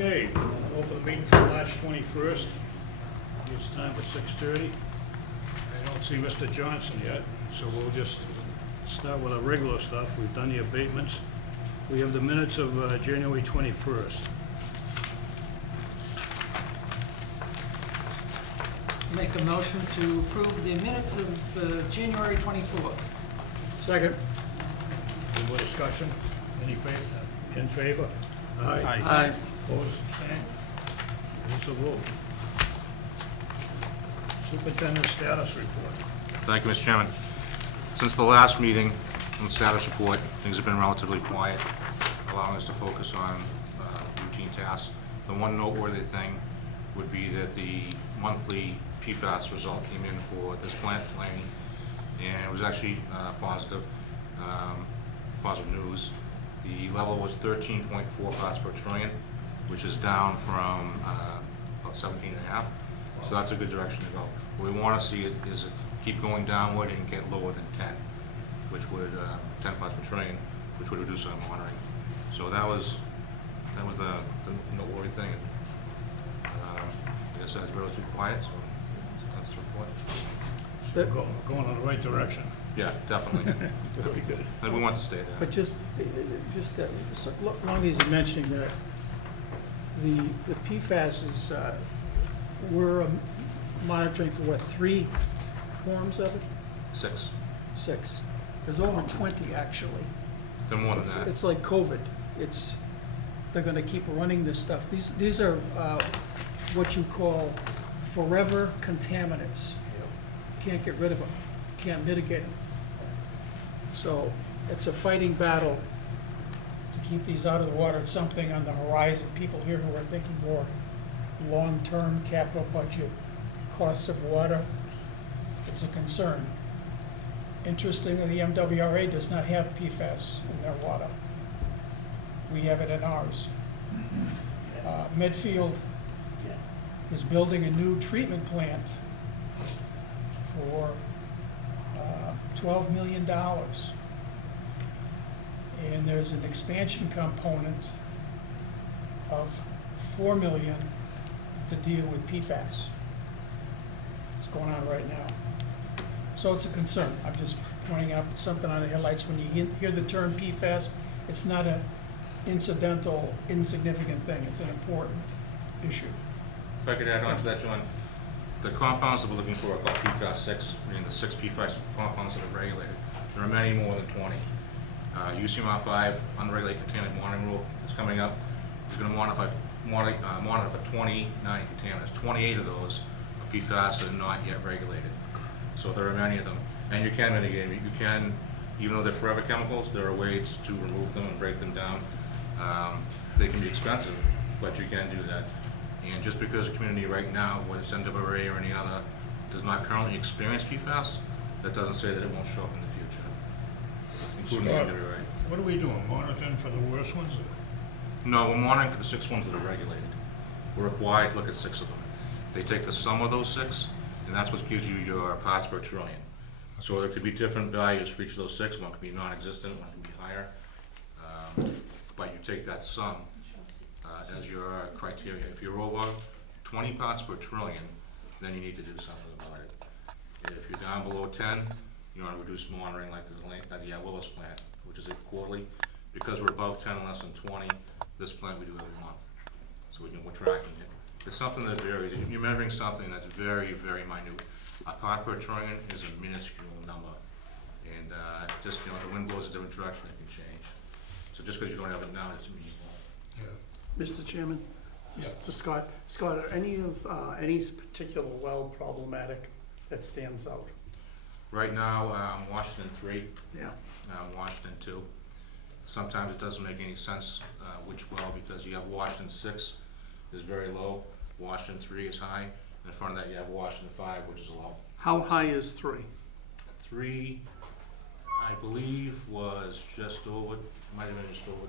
Okay, open the meeting for March 21st. It's time for 6:30. I don't see Mr. Johnson yet, so we'll just start with our regular stuff. We've done the abatements. We have the minutes of January 21st. Make a motion to approve the minutes of January 24th. Second. Any more discussion? Any in favor? Aye. Aye. Opposed, abstained? It's a vote. Superintendent status report. Thank you, Mr. Chairman. Since the last meeting on the status report, things have been relatively quiet, allowing us to focus on routine tasks. The one noteworthy thing would be that the monthly PFAS result came in for this plant planning, and it was actually positive news. The level was 13.4 parts per trillion, which is down from about 17.5. So that's a good direction to go. What we want to see is it keep going downward and get lower than 10, which would 10 parts per trillion, which would reduce our monitoring. So that was the noteworthy thing. Like I said, it's relatively quiet, so that's the report. Going in the right direction. Yeah, definitely. Very good. And we want to stay there. But just so long as he's mentioning that the PFAS is, we're monitoring for what, 3 forms of it? 6. 6. There's over 20 actually. They're more than that. It's like COVID. They're gonna keep running this stuff. These are what you call forever contaminants. Can't get rid of them, can't mitigate them. So it's a fighting battle to keep these out of the water. It's something on the horizon. People here who are thinking more long-term capital budget costs of water, it's a concern. Interestingly, the MWRA does not have PFAS in their water. We have it in ours. Medfield is building a new treatment plant for $12 million. And there's an expansion component of $4 million to deal with PFAS. It's going on right now. So it's a concern. I'm just pointing out something on the headlights. When you hear the term PFAS, it's not an incidental, insignificant thing. It's an important issue. If I could add on to that, John, the compounds that we're looking for are called PFAS 6, meaning the 6 PFAS compounds that are regulated. There are many more than 20. UCMR 5, unregulated contaminant monitoring rule, is coming up. It's going to monitor for 29 contaminants. 28 of those are PFAS that are not yet regulated. So there are many of them. And you can mitigate them. You can, even though they're forever chemicals, there are ways to remove them and break them down. They can be expensive, but you can do that. And just because a community right now, whether it's NWRA or any other, does not currently experience PFAS, that doesn't say that it won't show up in the future, including Scott, the NWRA. what are we doing, monitoring for the worst ones? No, we're monitoring for the 6 ones that are regulated. We're required to look at 6 of them. They take the sum of those 6, and that's what gives you your parts per trillion. So there could be different values for each of those 6. One could be non-existent, one could be higher. But you take that sum as your criteria. If you're over 20 parts per trillion, then you need to do something about it. If you're down below 10, you want to reduce monitoring like the Willis plant, which is a quarterly. Because we're above 10 and less than 20, this plant we do every month. So we're tracking it. It's something that varies. You're measuring something that's very, very minute. A part per trillion is a minuscule number. And just, the wind blows a different direction, it can change. So just because you don't have it now, doesn't mean you won't. Mr. Chairman, Yeah. to Scott, are any particular well problematic that stands out? Right now, Washington 3, Yeah. Washington 2. Sometimes it doesn't make any sense which well, because you have Washington 6 is very low, Washington 3 is high, and in front of that you have Washington 5, which is low. How high is 3? 3, I believe, was just over, might have been just over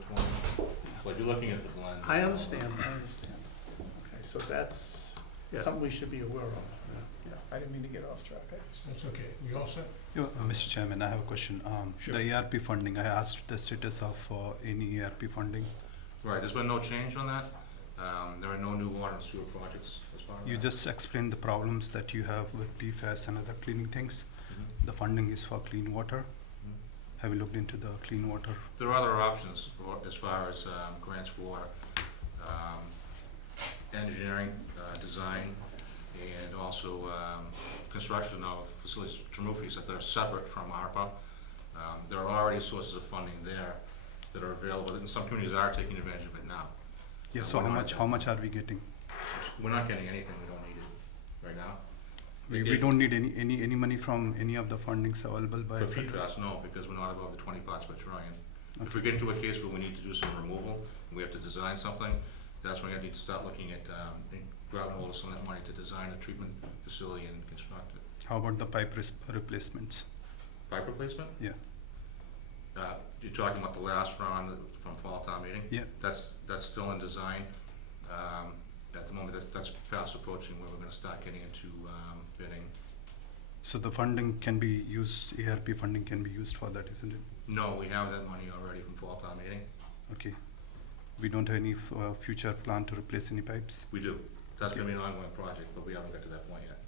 20, but you're looking at the blend. I understand. Okay, so that's something we should be aware of. Yeah, I didn't mean to get off track. That's okay. We all set? Mr. Chairman, I have a question. Sure. The ERP funding, I asked the status of any ERP funding. Right, there's been no change on that. There are no new water and sewer projects as part of that. You just explained the problems that you have with PFAS and other cleaning things. Mhm. The funding is for clean water. Mhm. Have you looked into the clean water? There are other options as far as grants for engineering, design, and also construction of facilities to remove fees that are separate from ARPA. There are already sources of funding there that are available, and some communities are taking advantage of it now. Yeah, And so we're not how much are we getting? We're not getting anything, we don't need it right now. We don't need any money from any of the fundings available by For federal? PFAS, no, because we're not above the 20 parts per trillion. If Okay. we get into a case where we need to do some removal, and we have to design something, that's when I need to start looking at, grabbing hold of some of that money to design a treatment facility and construct it. How about the pipe replacements? Pipe replacement? Yeah. You're talking about the last round from fall town meeting? Yeah. That's still in design. At the moment, that's fast approaching where we're gonna start getting into, bidding. So the funding can be used, ARP funding can be used for that, isn't it? No, we have that money already from fall town meeting. Okay. We don't have any future plan to replace any pipes? We do. That's Okay. gonna be an ongoing project, but we haven't got to that point yet.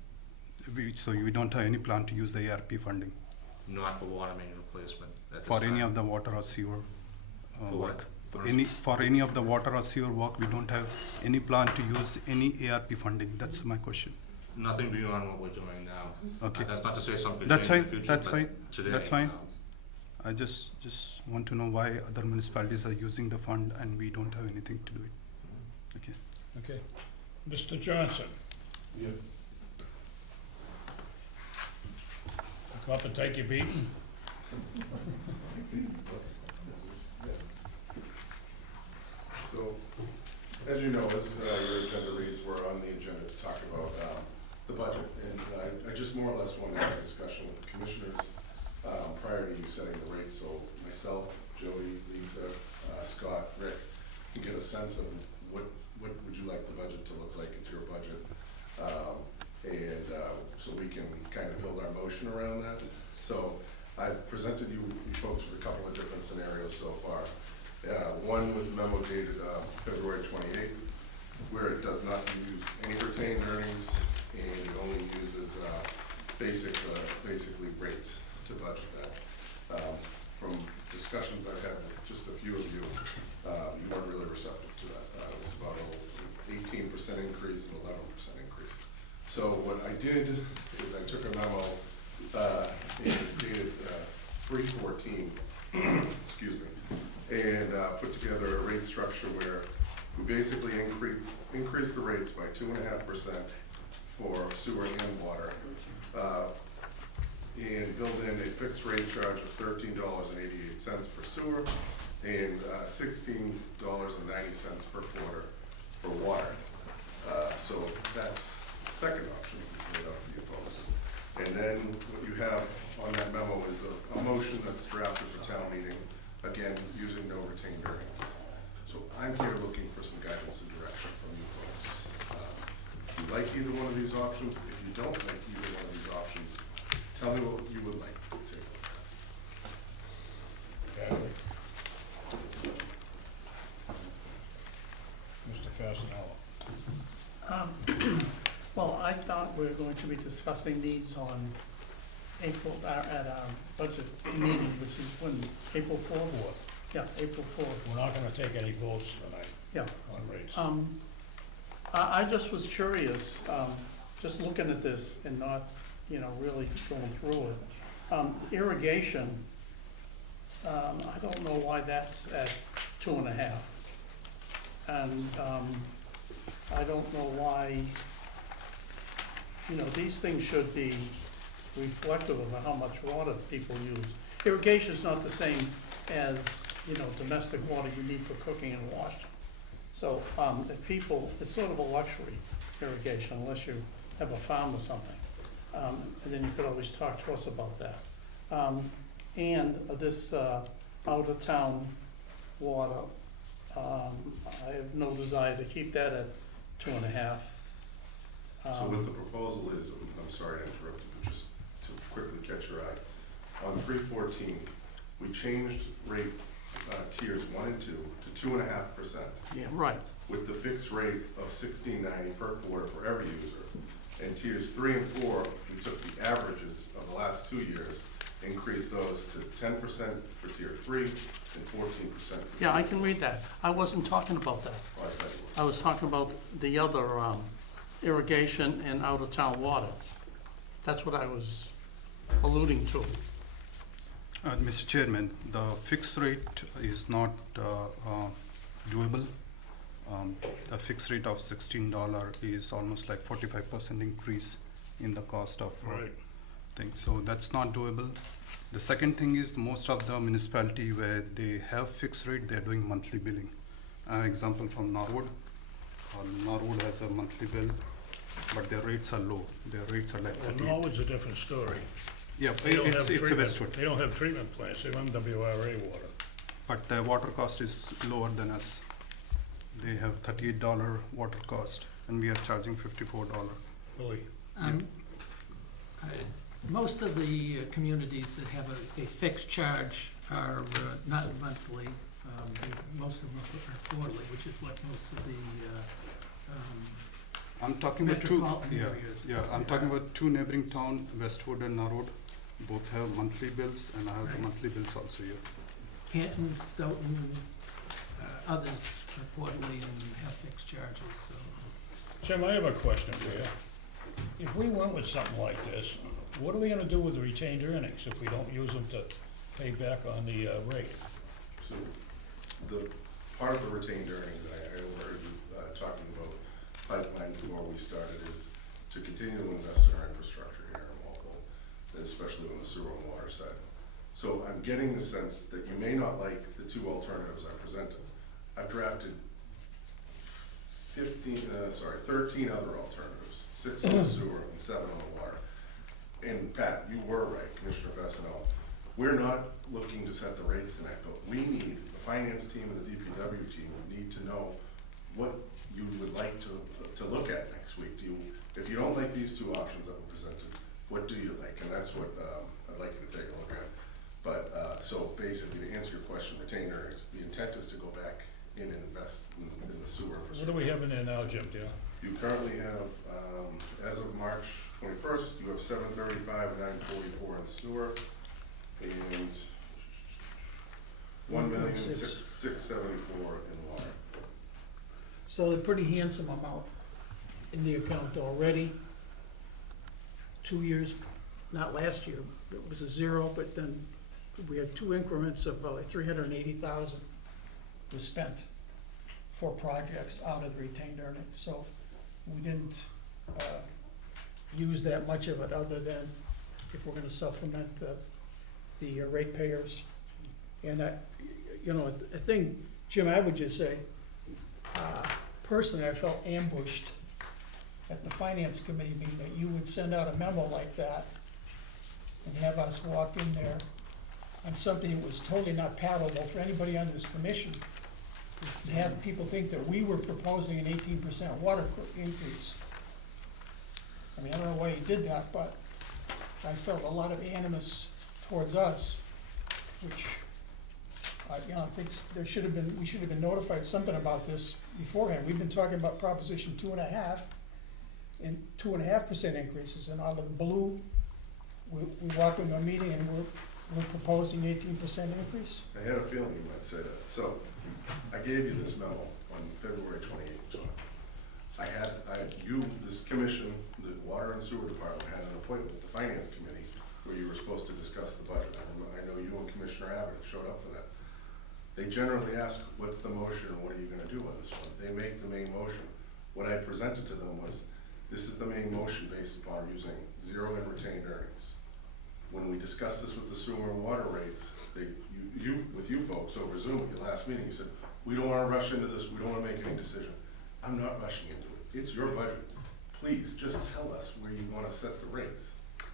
So we don't have any plan to use the ARP funding Not for water main replacement at this for any time. of the water or sewer For what? work? For any of the water or sewer work, we don't have any plan to use any ARP funding? That's my question. Nothing beyond what we're doing now. Okay. That's not to say something could That's change in the fine, future, that's but fine, today, that's fine. no. I just want to know why other municipalities are using the fund and we don't have anything to do it. Okay. Okay. Mr. Johnson? Yes. Come up and take your beating? So, as you know, as your agenda reads, we're on the agenda to talk about the budget. And I just more or less wanted to have a discussion with the commissioners prior to you setting the rates. So myself, Jody, Lisa, Scott, Rick, can get a sense of what would you like the budget to look like? It's your budget. And so we can kind of build our motion around that. So I've presented you folks with a couple of different scenarios so far. One with memo dated February 28th, where it does not use any retained earnings and it only uses basically rates to budget that. From discussions I've had with just a few of you, you weren't really receptive to that. It was about an 18% increase and 11% increase. So what I did is I took a memo and dated 3/14, excuse me, and put together a rate structure where we basically increase the rates by 2.5% for sewer and water, and build in a fixed rate charge of $13.88 for sewer and $16.90 per quarter for water. So that's the second option we laid out for you folks. And then what you have on that memo is a motion that's drafted for town meeting, again, using no retained earnings. So I'm here looking for some guidance and direction from you folks. If you like either one of these options, if you don't like either one of these options, tell me what you would like to take. Mr. Fasenello? Well, I thought we were going to be discussing these on April, at our budget meeting, which is when, April 4th? Fourth. Yeah, April 4th, We're not gonna take any votes tonight yeah. on rates. I just was curious, just looking at this and not, really going through it. Irrigation, I don't know why that's at 2.5. And I don't know why, these things should be reflective of how much water people use. Irrigation is not the same as, domestic water you need for cooking and washing. So if people, it's sort of a luxury, irrigation, unless you have a farm or something. And then you could always talk to us about that. And this out-of-town water, I have no desire to keep that at 2.5. So what the proposal is, I'm sorry to interrupt you, but just to quickly catch your eye. On 3/14, we changed rate tiers 1 and 2 to 2.5%. Yeah, right. with the fixed rate of $16.90 per quarter for every user. And tiers 3 and 4, we took the averages of the last 2 years, increased those to 10% for tier 3 and 14% for Yeah, I can read that. I wasn't talking about that. I thought it was. I was talking about the other irrigation and out-of-town water. That's what I was alluding to. Mr. Chairman, the fixed rate is not doable. The fixed rate of $16 is almost like 45% increase in the cost of Right. thing. So that's not doable. The second thing is most of the municipality where they have fixed rate, they're doing monthly billing. Example from Norwood. Norwood has a monthly bill, but their rates are low. Their rates are like Well, 38. Norwood's a different story. Yeah, They don't have it's a treatment- Westwood, They don't have treatment plants, they run WRA water. but the water cost is lower than us. They have $38 water cost, and we are charging $54. Really. Most of the communities that have a fixed charge are not monthly. Most of them are quarterly, which is what most of the I'm talking about two, metropolitan yeah, areas. I'm talking about two neighboring town, Westwood and Norwood. Both have monthly bills, and I have the Right. monthly bills also here. Canton, Stoughton, others are quarterly and have fixed charges, so. Jim, I have a question for you. If we went with something like this, what are we gonna do with the retained earnings if we don't use them to pay back on the rate? So the part of the retained earnings, I overheard you talking about pipeline before we started, is to continue to invest in our infrastructure here in Walpole, especially on the sewer and water side. So I'm getting the sense that you may not like the two alternatives I presented. I've drafted 13 other alternatives, 6 on the sewer and 7 on the water. And Pat, you were right, Commissioner Fasenel. We're not looking to set the rates tonight, but we need, the finance team and the DPW team need to know what you would like to look at next week. If you don't like these two options that were presented, what do you like? And that's what I'd like you to take a look at. But, so basically, to answer your question, retained earnings, the intent is to go back in and invest in the sewer What infrastructure. do we have in there now, Jim, dear? You currently have, as of March 21st, you have 735 and 944 in sewer, and 1,674 in water. So a pretty handsome amount in the account already. 2 years, not last year, it was a zero, but then we had 2 increments of like 380,000 was spent for projects out of the retained earnings. So we didn't use that much of it, other than if we're gonna supplement the ratepayers. And I think, Jim, I would just say, personally, I felt ambushed at the finance committee meeting, that you would send out a memo like that and have us walk in there on something that was totally not palatable for anybody on this commission, to have people think that we were proposing an 18% water increase. I mean, I don't know why you did that, but I felt a lot of animus towards us, which, I think we should have been notified something about this beforehand. We've been talking about Proposition 2.5 and 2.5% increases, and out of the blue, we walk into a meeting and we're proposing 18% increase. I had a feeling you might say that. So I gave you this memo on February 28th, John. This commission, the Water and Sewer Department, had an appointment with the Finance Committee where you were supposed to discuss the budget. I know you and Commissioner Abbott showed up for that. They generally ask, what's the motion and what are you gonna do on this one? They make the main motion. What I presented to them was, this is the main motion based upon using zero and retained earnings. When we discussed this with the sewer and water rates, with you folks over Zoom at your last meeting, you said, we don't wanna rush into this, we don't wanna make any decision. I'm not rushing into it. It's your budget. Please, just tell us where you wanna set the rates,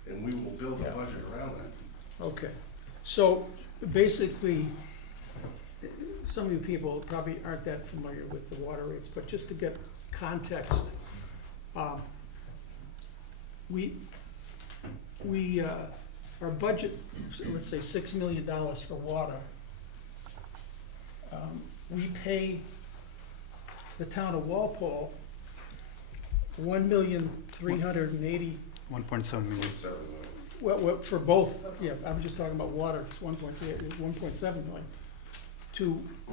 and we will build a budget around that. Okay, so basically, some of you people probably aren't that familiar with the water rates, but just to get context, our budget, let's say $6 million for water. We pay the town of Walpole, 1,380,000. 1.7 million. 7 million. Well, for both, yeah, I'm just talking about water, it's 1.3, it's 1.7 million,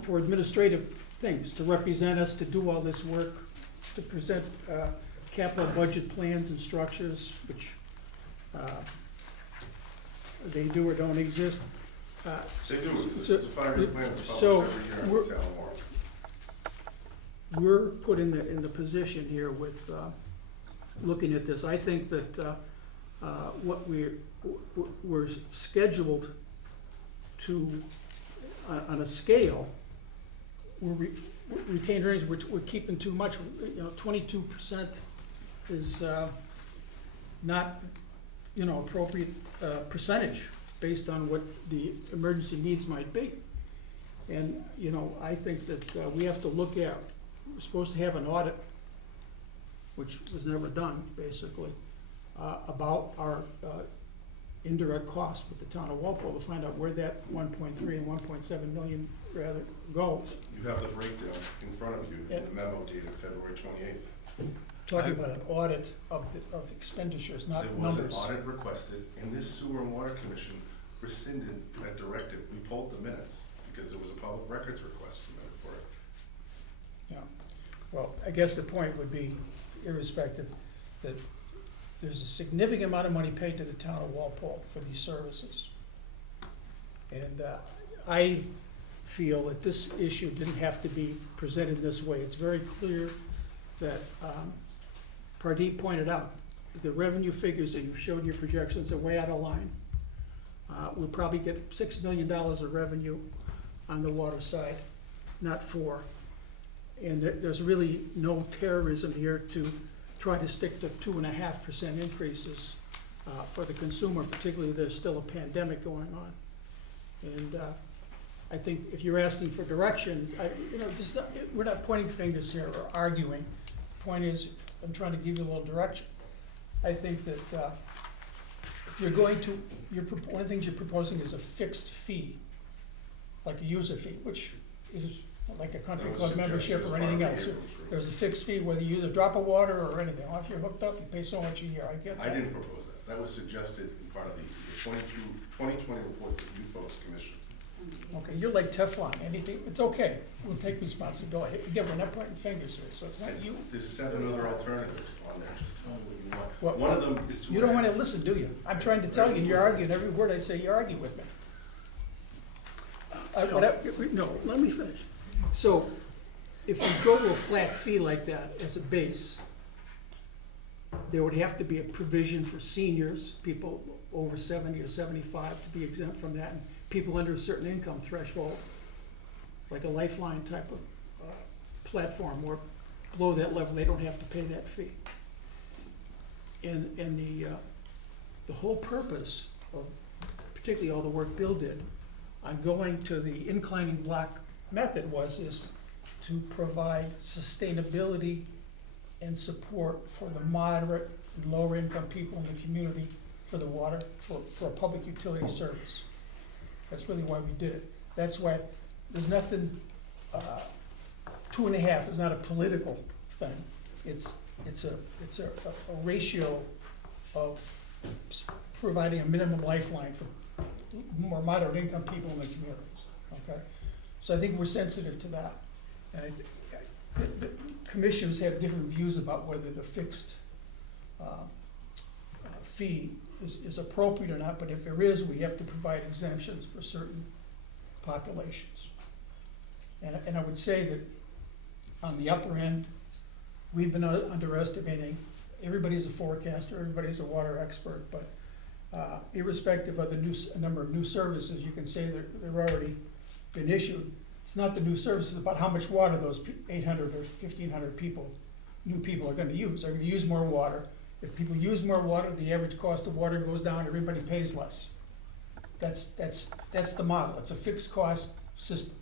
for administrative things, to represent us, to do all this work, to present capital budget plans and structures, which they do or don't exist. They do exist, So- it's a 5-year plan, it's so published every year on we're- the town warrant. We're put in the position here with, looking at this, I think that what we're scheduled to, on a scale, retained earnings, we're keeping too much, 22% is not, appropriate percentage based on what the emergency needs might be. And, I think that we have to look at, we're supposed to have an audit, which was never done, basically, about our indirect costs with the town of Walpole, to find out where that 1.3 and 1.7 million rather goes. You have the breakdown in front of you in the memo dated February 28th. Talking about an audit of expenditures, not There was an numbers. audit requested, and this Sewer and Water Commission rescinded that directive. We pulled the minutes because there was a public records request submitted for it. Yeah. Well, I guess the point would be, irrespective, that there's a significant amount of money paid to the town of Walpole for these services. And I feel that this issue didn't have to be presented this way. It's very clear that Pardeep pointed out, the revenue figures that you've showed in your projections are way out of line. We'll probably get $6 million of revenue on the water side, not 4. And there's really no terrorism here to try to stick to 2.5% increases for the consumer, particularly there's still a pandemic going on. And I think if you're asking for direction, we're not pointing fingers here or arguing. The point is, I'm trying to give you a little direction. I think that if you're going to, one of the things you're proposing is a fixed fee, like a user fee, which is like a country That was club suggested membership as or part anything of the else. Abrams group. There's a fixed fee, whether you use a drop of water or anything. Well, if you're hooked up, you pay so much a year. I get that. I didn't propose that. That was suggested in part of the 2020 report that you folks commissioned. Okay, you're like Teflon. Anything, it's okay. We'll take responsibility. Again, we're not pointing fingers here, so it's not you. There's 7 other alternatives on there. Just tell me what you want. What- One of them is to. You don't want to listen, do you? I'm trying to tell you, and you're arguing. Every word I say, you argue with me. No, let me finish. So, if we go to a flat fee like that as a base, there would have to be a provision for seniors, people over 70 or 75 to be exempt from that, and people under a certain income threshold, like a lifeline type of platform, where below that level, they don't have to pay that fee. And the whole purpose of particularly all the work Bill did on going to the inclining block method is to provide sustainability and support for the moderate and lower income people in the community for the water, for a public utility service. That's really why we did it. That's why there's nothing, 2.5 is not a political thing. It's a ratio of providing a minimum lifeline for more moderate income people in the communities, okay? So I think we're sensitive to that. And the commissions have different views about whether the fixed fee is appropriate or not, but if there is, we have to provide exemptions for certain populations. And I would say that on the upper end, we've been underestimating. Everybody's a forecaster, everybody's a water expert, but irrespective of the number of new services, you can say that they've already been issued. It's not the new services, it's about how much water those 800 or 1,500 new people are gonna use. They're gonna use more water. If people use more water, the average cost of water goes down, everybody pays less. That's the model. It's a fixed cost system.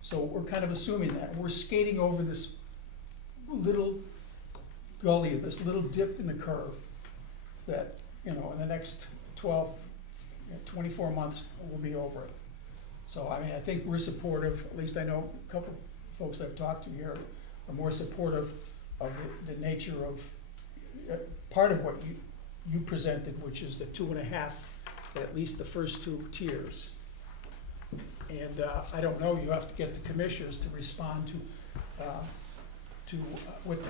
So we're kind of assuming that. We're skating over this little gully, this little dip in the curve that, in the next 12, 24 months, we'll be over it. So, I mean, I think we're supportive, at least I know a couple folks I've talked to here are more supportive of the nature of, part of what you presented, which is the 2.5, at least the first 2 tiers. And I don't know, you have to get the commissioners to respond to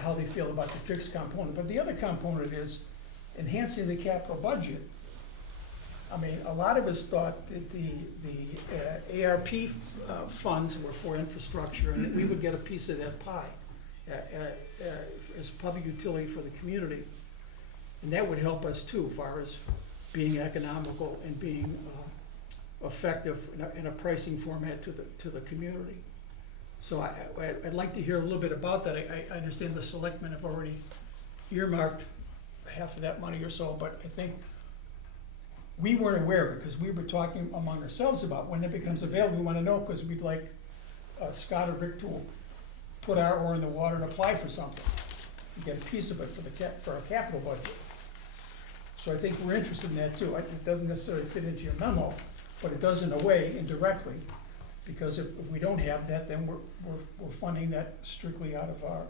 how they feel about the fixed component. But the other component is enhancing the capital budget. I mean, a lot of us thought that the ARP funds were for infrastructure, and that we would get a piece of that pie as public utility for the community. And that would help us too, as far as being economical and being effective in a pricing format to the community. So I'd like to hear a little bit about that. I understand the selectmen have already earmarked half of that money or so, but I think we weren't aware, because we were talking among ourselves about when it becomes available. We want to know, because we'd like Scott or Rick to put our oar in the water and apply for something, and get a piece of it for our capital budget. So I think we're interested in that too. It doesn't necessarily fit into your memo, but it does in a way, indirectly, because if we don't have that, then we're funding that strictly out of our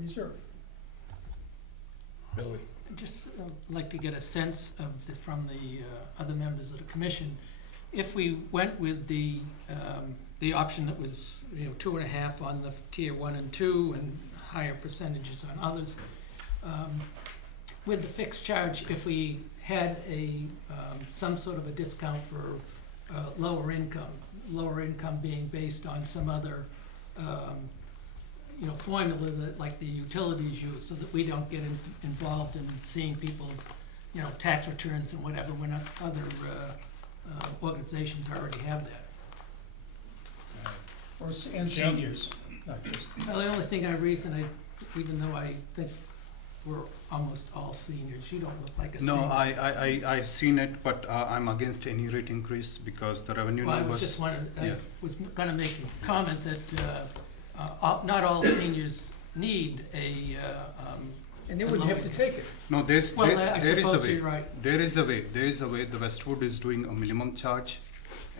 reserve. Billy? I'd just like to get a sense of from the other members of the commission, if we went with the option that was, 2.5 on the tier 1 and 2 and higher percentages on others, with the fixed charge, if we had some sort of a discount for lower income being based on some other formula that, like the utilities use, so that we don't get involved in seeing people's, tax returns and whatever, when other organizations already have that. And seniors, not just. Well, the only reason even though I think we're almost all seniors, you don't look like a senior. No, I've seen it, but I'm against any rate increase because the revenue Well, I numbers. was just wondering, I Yeah. was gonna make a comment that not all seniors need a And they wouldn't have to take it. No, there is a I suppose way. you're right. There is a way. The Westwood is doing a minimum charge,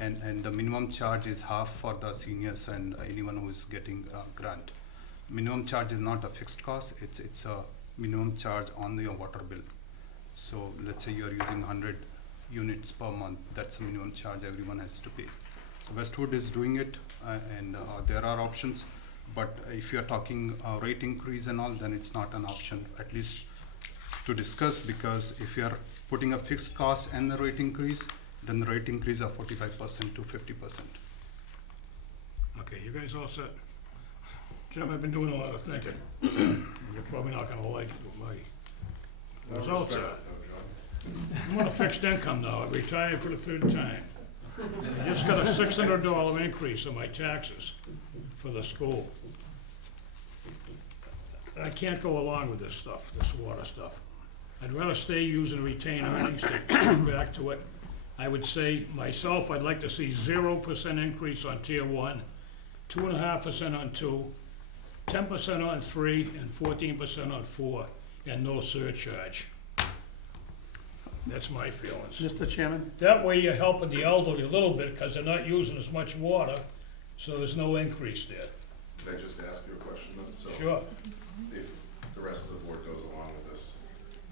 and the minimum charge is half for the seniors and anyone who is getting a grant. Minimum charge is not a fixed cost, it's a minimum charge on your water bill. So let's say you're using 100 units per month, that's the minimum charge everyone has to pay. So Westwood is doing it, and there are options, but if you're talking rate increase and all, then it's not an option, at least to discuss, because if you're putting a fixed cost and the rate increase, then the rate increase of 45% to 50%. Okay, you guys all set? Jim, I've been doing a lot of thinking. You're probably not gonna like it with my results are. I'm on a fixed income now. I retired for the 3rd time. I just got a $600 increase in my taxes for the school. I can't go along with this stuff, this water stuff. I'd rather stay using retained earnings to get back to it. I would say myself, I'd like to see 0% increase on tier 1, 2.5% on 2, 10% on 3, and 14% on 4, and no surcharge. That's my feelings. Mr. Chairman? That way you're helping the elderly a little bit, because they're not using as much water, so there's no increase there. Can I just ask you a question then? So Sure. if the rest of the board goes along with this,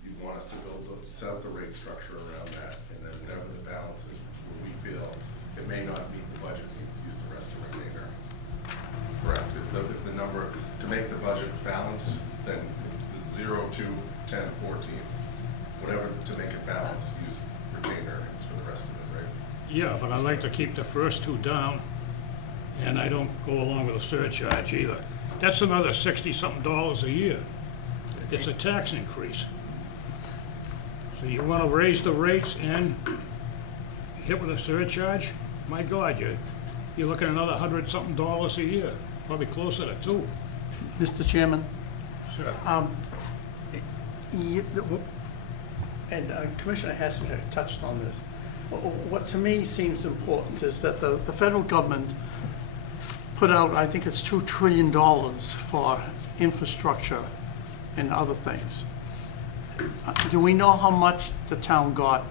you want us to set up the rate structure around that, and then whatever the balance is, where we feel it may not meet the budget, we need to use the rest of retained earnings. Correct. If the number, to make the budget balance, then 0, 2, 10, 14, whatever, to make it balance, use retained earnings for the rest of it, right? Yeah, but I like to keep the first 2 down, and I don't go along with a surcharge either. That's another $60-something a year. It's a tax increase. So you wanna raise the rates and hit with a surcharge? My God, you're looking at another $100-something a year, probably closer to 2. Mr. Chairman? Sure. And Commissioner Hassinger touched on this. What to me seems important is that the federal government put out, I think it's $2 trillion for infrastructure and other things. Do we know how much the town got?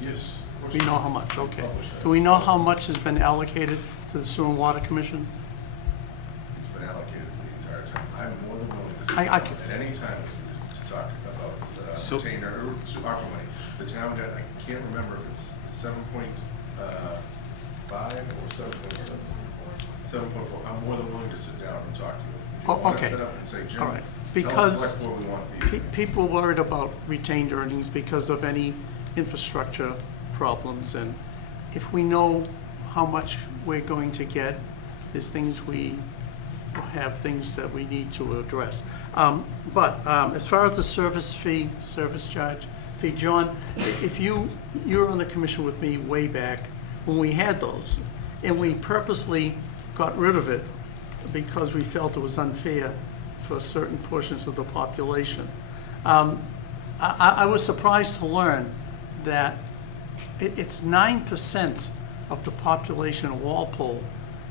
Yes. We know how much, okay. Do we know how much has been allocated to the Sewer and Water Commission? It's been allocated to the entire town. I I'm more than willing to sit I down can- at any time to talk about So- retained or ARPA money. The town got, I can't remember if it's 7.5 or 7.7. 7.4. I'm more than willing to sit down and talk to you. If you Oh, want to okay. sit up and say, Jim, All right. tell us Because select where we want these. people worried about retained earnings because of any infrastructure problems, and if we know how much we're going to get, there's things we have things that we need to address. But as far as the service charge fee, John, if you were on the commission with me way back when we had those, and we purposely got rid of it because we felt it was unfair for certain portions of the population. I was surprised to learn that it's 9% of the population of Walpole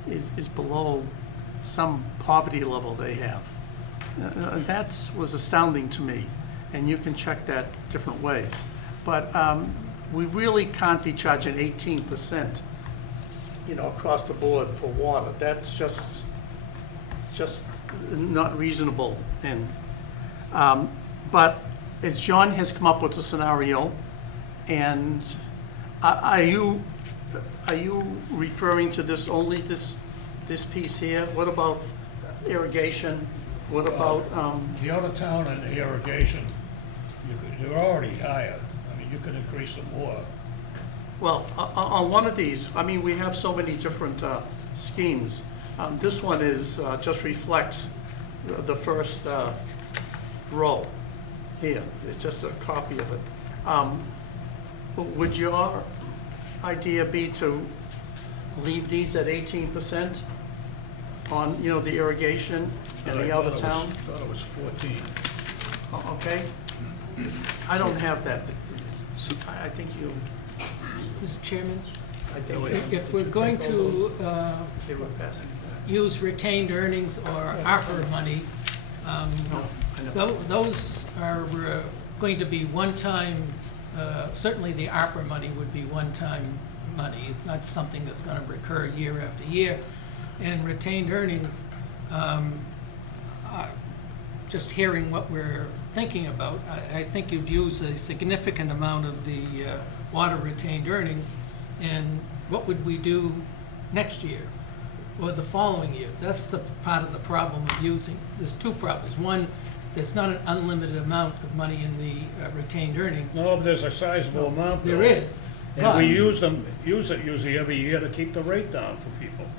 is below some poverty level they have. That was astounding to me, and you can check that different ways. But we really can't be charging 18%, across the board for water. That's just not reasonable. And but as John has come up with a scenario, and are you referring to this only this piece here? What about irrigation? What about The out of town and the irrigation, they're already higher. I mean, you could increase them more. well, on one of these, I mean, we have so many different schemes. This one is just reflects the first row here. It's just a copy of it. Would your idea be to leave these at 18% on, the irrigation and the out of town? Thought it was 14. Okay? I don't have that. I think you, Mr. Chairman, I think if we're going to they were passing that. use retained earnings or ARPA money, No, I know. those are going to be one-time, certainly the ARPA money would be one-time money. It's not something that's going to recur year after year. And retained earnings, just hearing what we're thinking about, I think you'd use a significant amount of the water retained earnings, and what would we do next year or the following year? That's the part of the problem of using. There's two problems. One, there's not an unlimited amount of money in the retained earnings. No, but there's a sizable amount. There though. is, And but we use it usually every year to keep the rate down for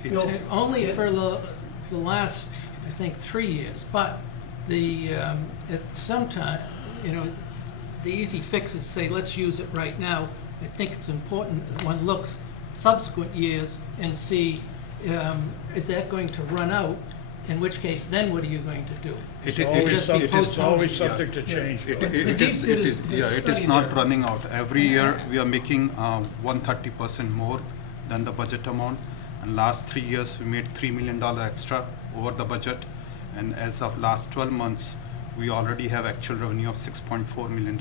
people. only for the last, I think, 3 years. But at some time, the easy fix is say, let's use it right now. I think it's important that one looks subsequent years and see, is that going to run out? In which case, then what are you going to do? It's It always just be subject, it's always postponed. subject to change. It Bill. is study not there. running out. Every year, we are making 130% more than the budget amount. And last 3 years, we made $3 million extra over the budget. And as of last 12 months, we already have actual revenue of $6.4 million,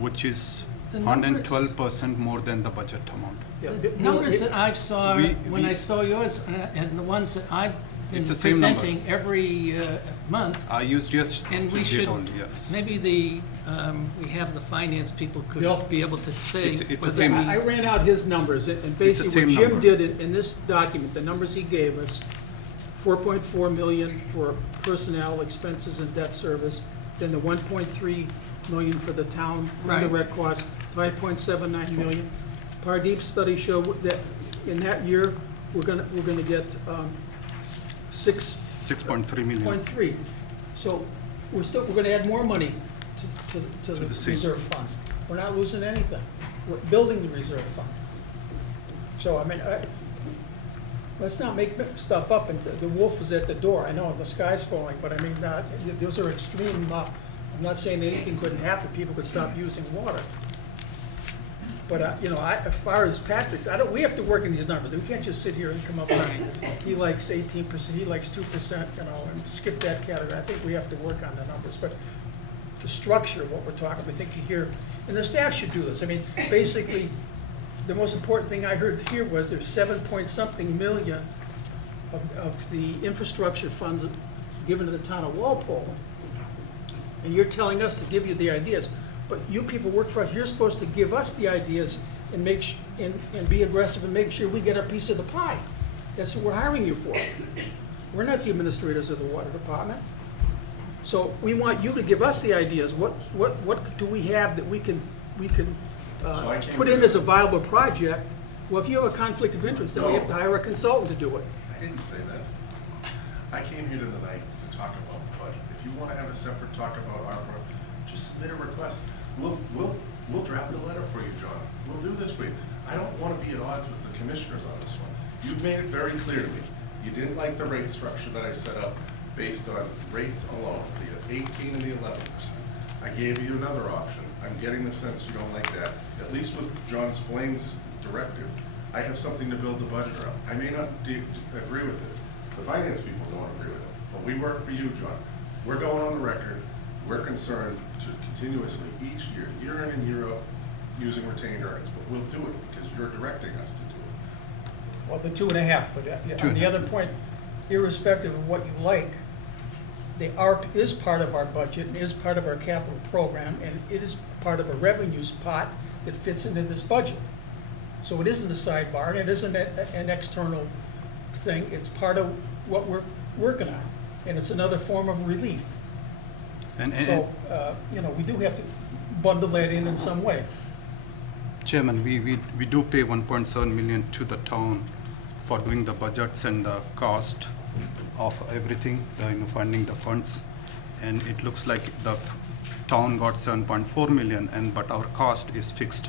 which is The numbers- 112% more than the budget amount. Yeah, The numbers that I saw, when I we- saw yours, and the ones that I've been It's the same number. presenting every month, I used just and we date should, only, yes. maybe we have the finance people could Bill? be able to say. It's the whether same- we- I ran out his numbers, and the basically what same Jim number. did in this document, the numbers he gave us, 4.4 million for personnel expenses and debt service, then the 1.3 million for the town Right. indirect costs, 5.79 million. Pardeep's study showed that in that year, we're gonna get 6.3 million. 6.3. So we're gonna add more money to the the same. reserve fund. We're not losing anything. We're building the reserve fund. So, I mean, let's not make stuff up and say the wolf is at the door. I know the sky's falling, but I mean, those are extreme, I'm not saying anything couldn't happen, people could stop using water. But, as far as Patrick's, we have to work in these numbers. We can't just sit here and come up with, he likes 18%, he likes 2%, and skip that category. I think we have to work on the numbers, but the structure of what we're talking, I think you hear, and the staff should do this. I mean, basically, the most important thing I heard here was there's 7 point something million of the infrastructure funds given to the town of Walpole, and you're telling us to give you the ideas, but you people work for us, you're supposed to give us the ideas and and be aggressive and make sure we get our piece of the pie. That's what we're hiring you for. We're not the administrators of the water department. So we want you to give us the ideas. What do we have that we can So I came put here in to- as a viable project? Well, if you have a conflict of interest, then we have to hire a consultant to do it. I didn't say that. I came here tonight to talk about the budget. If you want to have a separate talk about ARPA, just submit a request. We'll draft a letter for you, John. We'll do this for you. I don't want to be at odds with the commissioners on this one. You've made it very clear to me. You didn't like the rate structure that I set up based on rates alone, the 18 and the 11%. I gave you another option. I'm getting the sense you don't like that. At least with John Splain's directive, I have something to build the budget around. I may not agree with it. The finance people don't agree with it, but we work for you, John. We're going on the record. We're concerned to continuously, each year, year in and year out, using retained earnings, but we'll do it because you're directing us to do it. Well, the 2.5, but on the other point, irrespective of what you like, the ARP is part of our budget and is part of our capital program, and it is part of a revenues pot that fits into this budget. So it isn't a sidebar, and it isn't an external thing, it's part of what we're working on, and it's another form of relief. And, So, we do have to bundle that in some way. Chairman, we do pay 1.7 million to the town for doing the budgets and the cost of everything, funding the funds. And it looks like the town got 7.4 million, but our cost is fixed.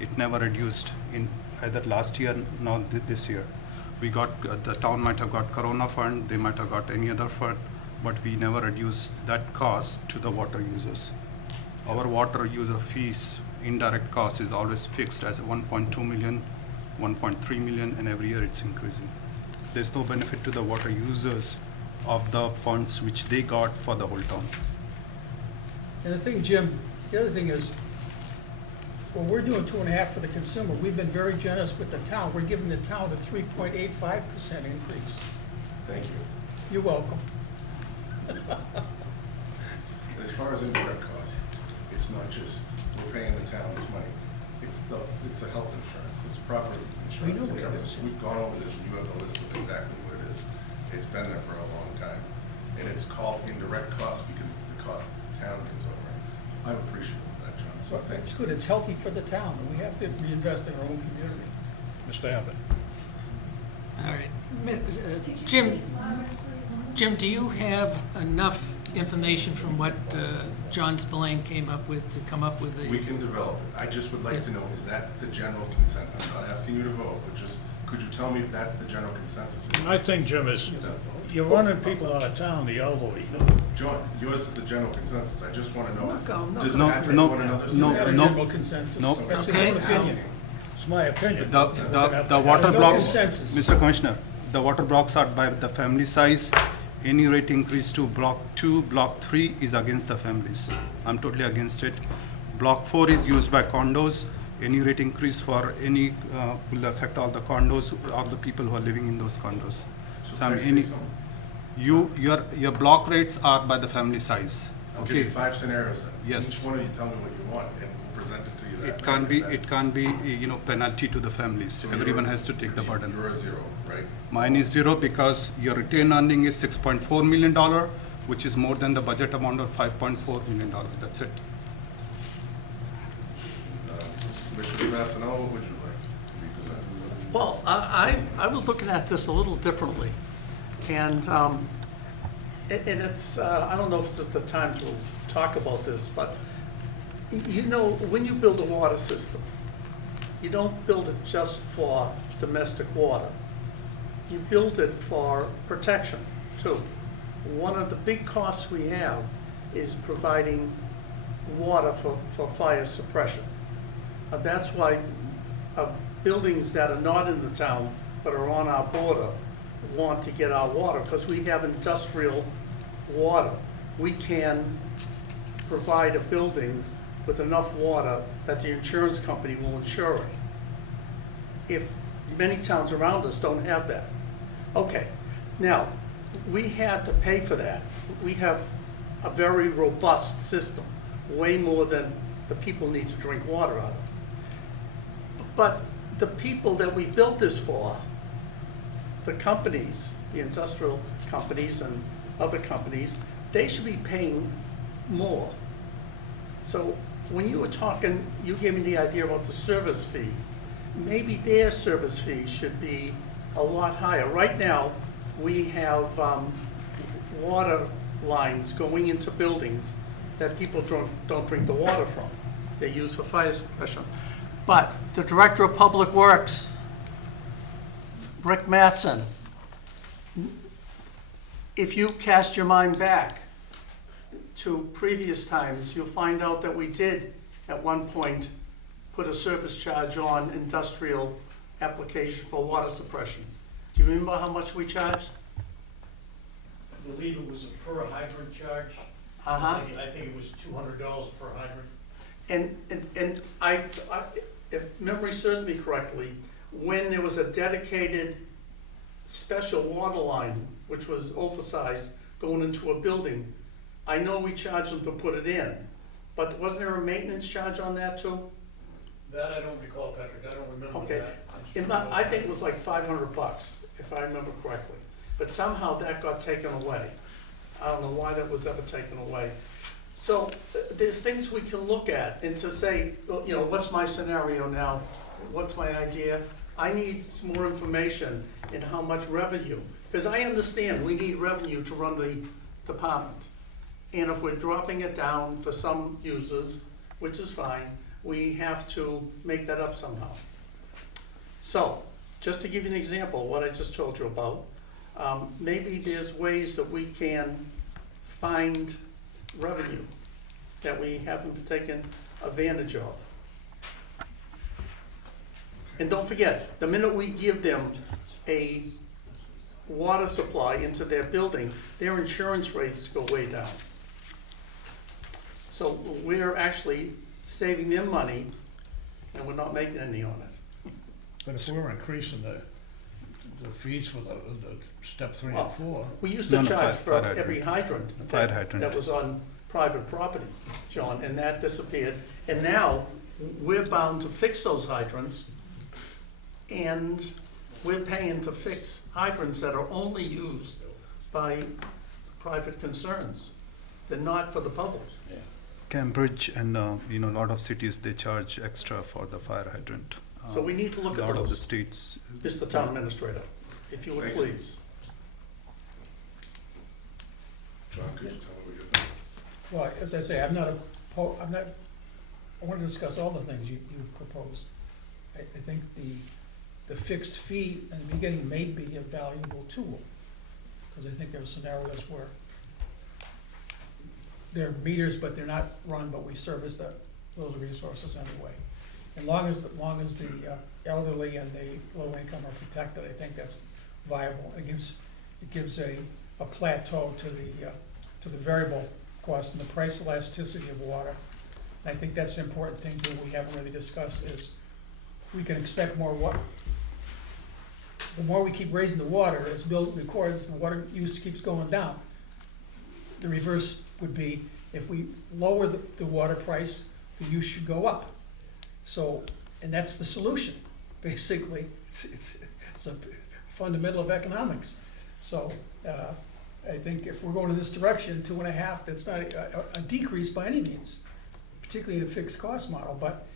It never reduced in either last year, nor this year. We got, the town might have got Corona fund, they might have got any other fund, but we never reduced that cost to the water users. Our water user fees, indirect cost is always fixed as 1.2 million, 1.3 million, and every year it's increasing. There's no benefit to the water users of the funds which they got for the whole town. And the thing, Jim, the other thing is, well, we're doing 2.5 for the consumer. We've been very generous with the town. We're giving the town a 3.85% increase. Thank you. You're welcome. As far as indirect costs, it's not just, we're paying the town's money. It's the health insurance, it's property insurance. know what It it covers- is. We've gone over this, and you have the list of exactly what it is. It's been there for a long time. And it's called indirect costs because it's the cost that the town gives over. I'm appreciative of that, John, so thank It's you. good, it's healthy for the town, and we have to reinvest in our own community. Mr. Abbott? All right. Jim, do you have enough information from what John Spillane came up with to come up with We a... can develop it. I just would like to know, is that the general consent? I'm not asking you to vote, but just, could you tell me if that's the general consensus? My thing, Jim, is you're running people out of town, the elderly. John, yours is the general consensus. I just want to know, No, does no, Patrick no, want another? no, Isn't that a no. general consensus? No. That's his Okay. own opinion. It's my opinion. The water There's no blocks, consensus. Mr. Commissioner, the water blocks are by the family size. Any rate increase to block 2, block 3 is against the families. I'm totally against it. Block 4 is used by condos. Any rate increase for any will affect all the condos, all the people who are living in those condos. So So can I say something? your block rates are by the family size. I'll give you Okay, 5 scenarios then. Yes. Each one of you tell me what you want, and we'll present it to you that it night, can't if be, that's- it can't be, penalty to the families. So Everyone you're- has to take the burden. You're a 0, right? Mine is 0 because your retained earning is $6.4 million, which is more than the budget amount of $5.4 million. That's it. Commissioner Vasanel, what would you like to be presented? Well, I was looking at this a little differently. And it's, I don't know if this is the time to talk about this, but when you build a water system, you don't build it just for domestic water. You build it for protection too. One of the big costs we have is providing water for fire suppression. That's why buildings that are not in the town but are on our border want to get our water, because we have industrial water. We can provide a building with enough water that the insurance company will insure it. If many towns around us don't have that. Okay, now, we had to pay for that. We have a very robust system, way more than the people need to drink water out of. But the people that we built this for, the companies, the industrial companies and other companies, they should be paying more. So when you were talking, you gave me the idea about the service fee. Maybe their service fee should be a lot higher. Right now, we have water lines going into buildings that people don't drink the water from. They use for fire suppression. But the Director of Public Works, Rick Mattson, if you cast your mind back to previous times, you'll find out that we did, at one point, put a service charge on industrial application for water suppression. Do you remember how much we charged? I believe it was a per hydrant charge. Uh-huh. I think it was $200 per hydrant. And if memory serves me correctly, when there was a dedicated special water line, which was oversized, going into a building, I know we charged them to put it in, but wasn't there a maintenance charge on that too? That I don't recall, Patrick, I don't remember Okay. that. I think it was like $500, if I remember correctly. But somehow that got taken away. I don't know why that was ever taken away. So there's things we can look at and to say, you know, what's my scenario now? What's my idea? I need some more information in how much revenue. Because I understand we need revenue to run the department. And if we're dropping it down for some users, which is fine, we have to make that up somehow. So, just to give you an example of what I just told you about, maybe there's ways that we can find revenue that we haven't taken advantage of. And don't forget, the minute we give them a water supply into their building, their insurance rates go way down. So we're actually saving them money, and we're not making any on it. But if we're increasing the fees for the step 3 Well, and 4, We used to No, charge fire for hydrant. every hydrant Fire that hydrant. was on private property, John, and that disappeared. And now, we're bound to fix those hydrants, and we're paying to fix hydrants that are only used by private concerns. They're not for the public. Cambridge and, a lot of cities, they charge extra for the fire hydrant. So we need to look A at lot of the those, states. Mr. Town Administrator, if you would Thank you. please. John, could you tell me what you think? Well, as I say, I want to discuss all the things you proposed. I think the fixed fee in the beginning may be a valuable tool, because I think there are scenarios where there are meters, but they're not run, but we service those resources anyway. As long as the elderly and the low income are protected, I think that's viable. It gives a plateau to the variable cost and the price elasticity of water. And I think that's the important thing that we haven't really discussed is we can expect more water. The more we keep raising the water, as Bill records, the water use keeps going down. The reverse would be if we lower the water price, the use should go up. So, and that's the solution, basically. It's a fundamental of economics. So I think if we're going in this direction, 2.5, that's not a decrease by any means, particularly in a fixed cost model. But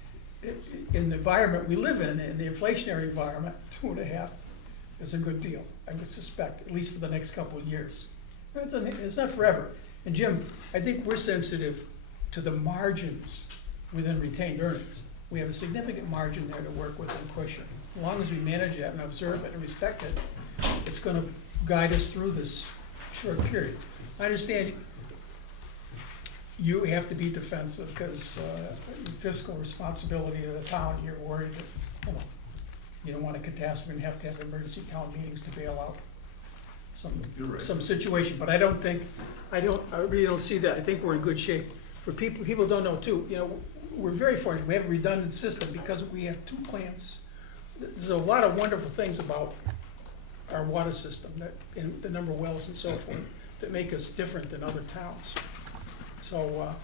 in the environment we live in the inflationary environment, 2.5 is a good deal, I would suspect, at least for the next couple of years. It's not forever. And Jim, I think we're sensitive to the margins within retained earnings. We have a significant margin there to work with and cushion. As long as we manage that and observe it and respect it, it's gonna guide us through this short period. I understand you have to be defensive because fiscal responsibility of the town, you're worried that, you don't want a catastrophe and have to have emergency town meetings to bail out You're right. some situation, but I really don't see that. I think we're in good shape. For people don't know too, we're very fortunate. We have a redundant system because we have 2 plants. There's a lot of wonderful things about our water system, and the number of wells and so forth, that make us different than other towns. So,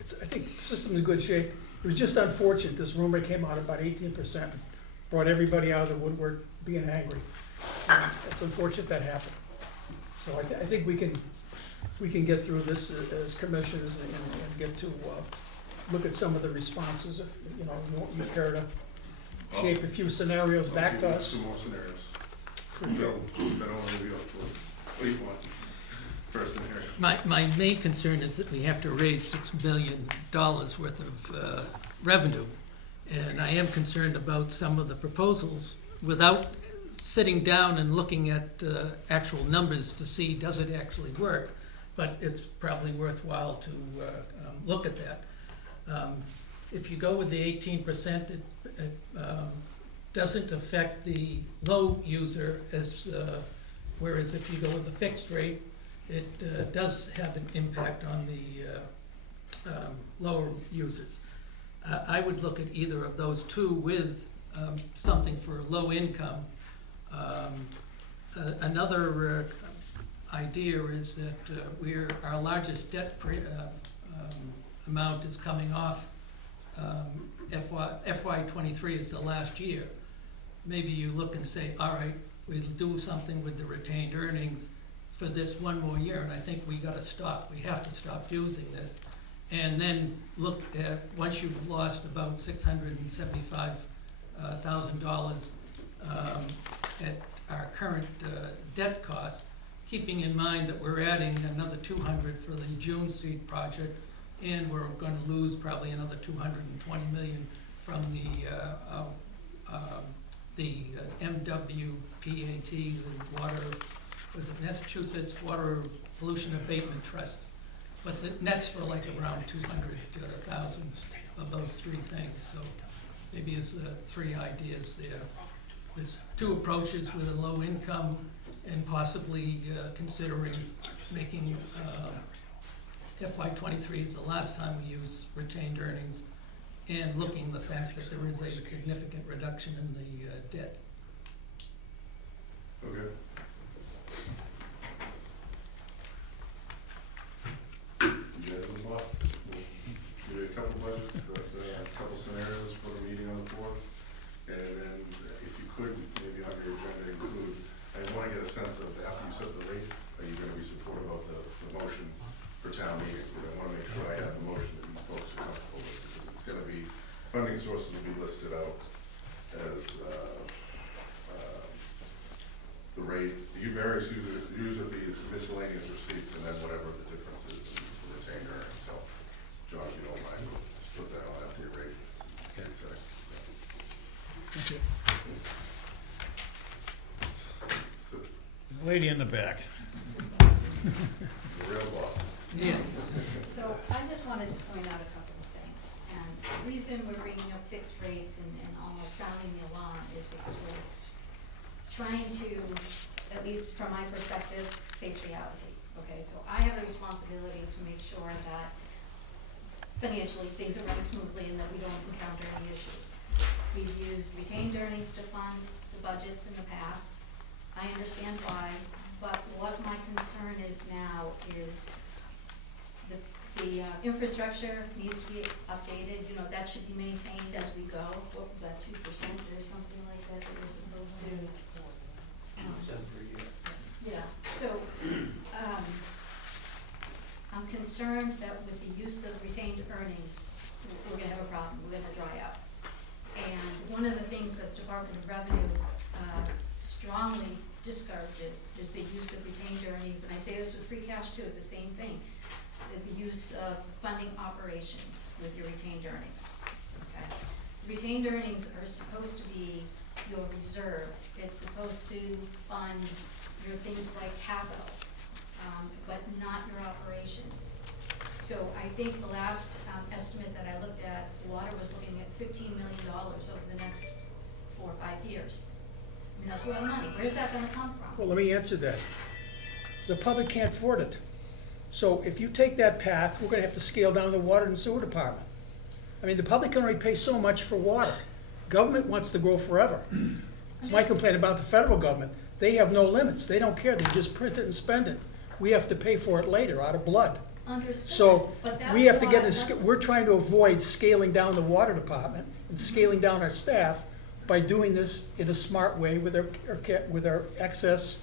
I think the system's in good shape. It was just unfortunate, this rumor came out about 18%, brought everybody out of the woodwork being angry. It's unfortunate that happened. So I think we can get through this as commissioners and get to look at some of the responses, if, you care to shape a few scenarios back I'll to give you us. some more scenarios. Joe, just been over the what do you want? First scenario. My main concern is that we have to raise $6 million worth of revenue. And I am concerned about some of the proposals without sitting down and looking at actual numbers to see, does it actually work? But it's probably worthwhile to look at that. If you go with the 18%, it doesn't affect the low user whereas if you go with the fixed rate, it does have an impact on the lower users. I would look at either of those two with something for low income. Another idea is that our largest debt amount is coming off. FY '23 is the last year. Maybe you look and say, all right, we'll do something with the retained earnings for this one more year, and I think we have to stop using this. And then look at, once you've lost about $675,000 at our current debt cost, keeping in mind that we're adding another 200 for the June Street project, and we're gonna lose probably another 220 million from the MWPAT, the water, was it Massachusetts Water Pollution Abatement Trust. But the net's for like around 200,000 of those three things, so maybe it's three ideas there. There's two approaches with a low income and possibly considering making FY '23 is the last time we use retained earnings, and looking at the fact that there is a significant reduction in the debt. Okay. You guys are the boss. We'll give you a couple budgets, a couple scenarios for the meeting on the 4th. And then if you could, maybe on your agenda include, I want to get a sense of, after you set the rates, are you going to be supportive of the motion for town meeting? Because I want to make sure I have the motion that you folks are comfortable with, because it's going to be, funding sources will be listed out as the rates, the various user fees, miscellaneous receipts, and then whatever the difference is in the retained earnings. So, John, if you don't mind, we'll put that on after your rate. Yeah. Thank you. So, Lady in the back. the real boss. Yes. So I just wanted to point out a couple of things. And the reason we're bringing up fixed rates and almost sounding the alarm is because we're trying to, at least from my perspective, face reality. Okay, so I have a responsibility to make sure that financially things are running smoothly and that we don't encounter any issues. We've used retained earnings to fund the budgets in the past. I understand why, but what my concern is now is the infrastructure needs to be updated. That should be maintained as we go. What was that, 2% or something like that we're supposed to? Yeah, so, I'm concerned that with the use of retained earnings, we're gonna have a problem, we're gonna dry up. And one of the things that Department of Revenue, strongly discourages is the use of retained earnings, and I say this with free cash too, it's the same thing. The use of funding operations with your retained earnings, okay? Retained earnings are supposed to be your reserve. It's supposed to fund your things like capital, but not your operations. So I think the last estimate that I looked at, water was looking at $15 million over the next 4 or 5 years. I mean, that's a lot of money. Where's that gonna come from? Well, let me answer that. The public can't afford it. So if you take that path, we're gonna have to scale down the water and sewer department. I mean, the public can only pay so much for water. Government wants to grow forever. It's my complaint about the federal government. They have no limits. They don't care. They just print it and spend it. We have to pay for it later out of blood. Understood. So But that's we have to why- get, that's- we're trying to avoid scaling down the water department and scaling down our staff by doing this in a smart way with our excess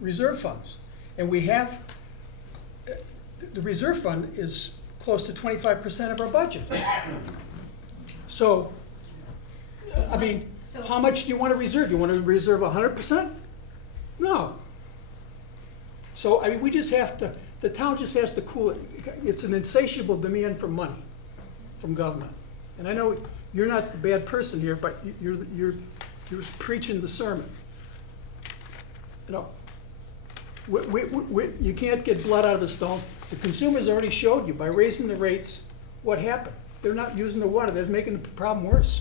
reserve funds. And we have, the reserve fund is close to 25% of our budget. So, I mean, So- how much do you want to reserve? You want to reserve 100%? No. So, I mean, we just have to, the town just has to cool it. It's an insatiable demand for money from government. And I know you're not the bad person here, but you're preaching the sermon. You know, you can't get blood out of a stone. The consumers already showed you by raising the rates what happened. They're not using the water. That's making the problem worse.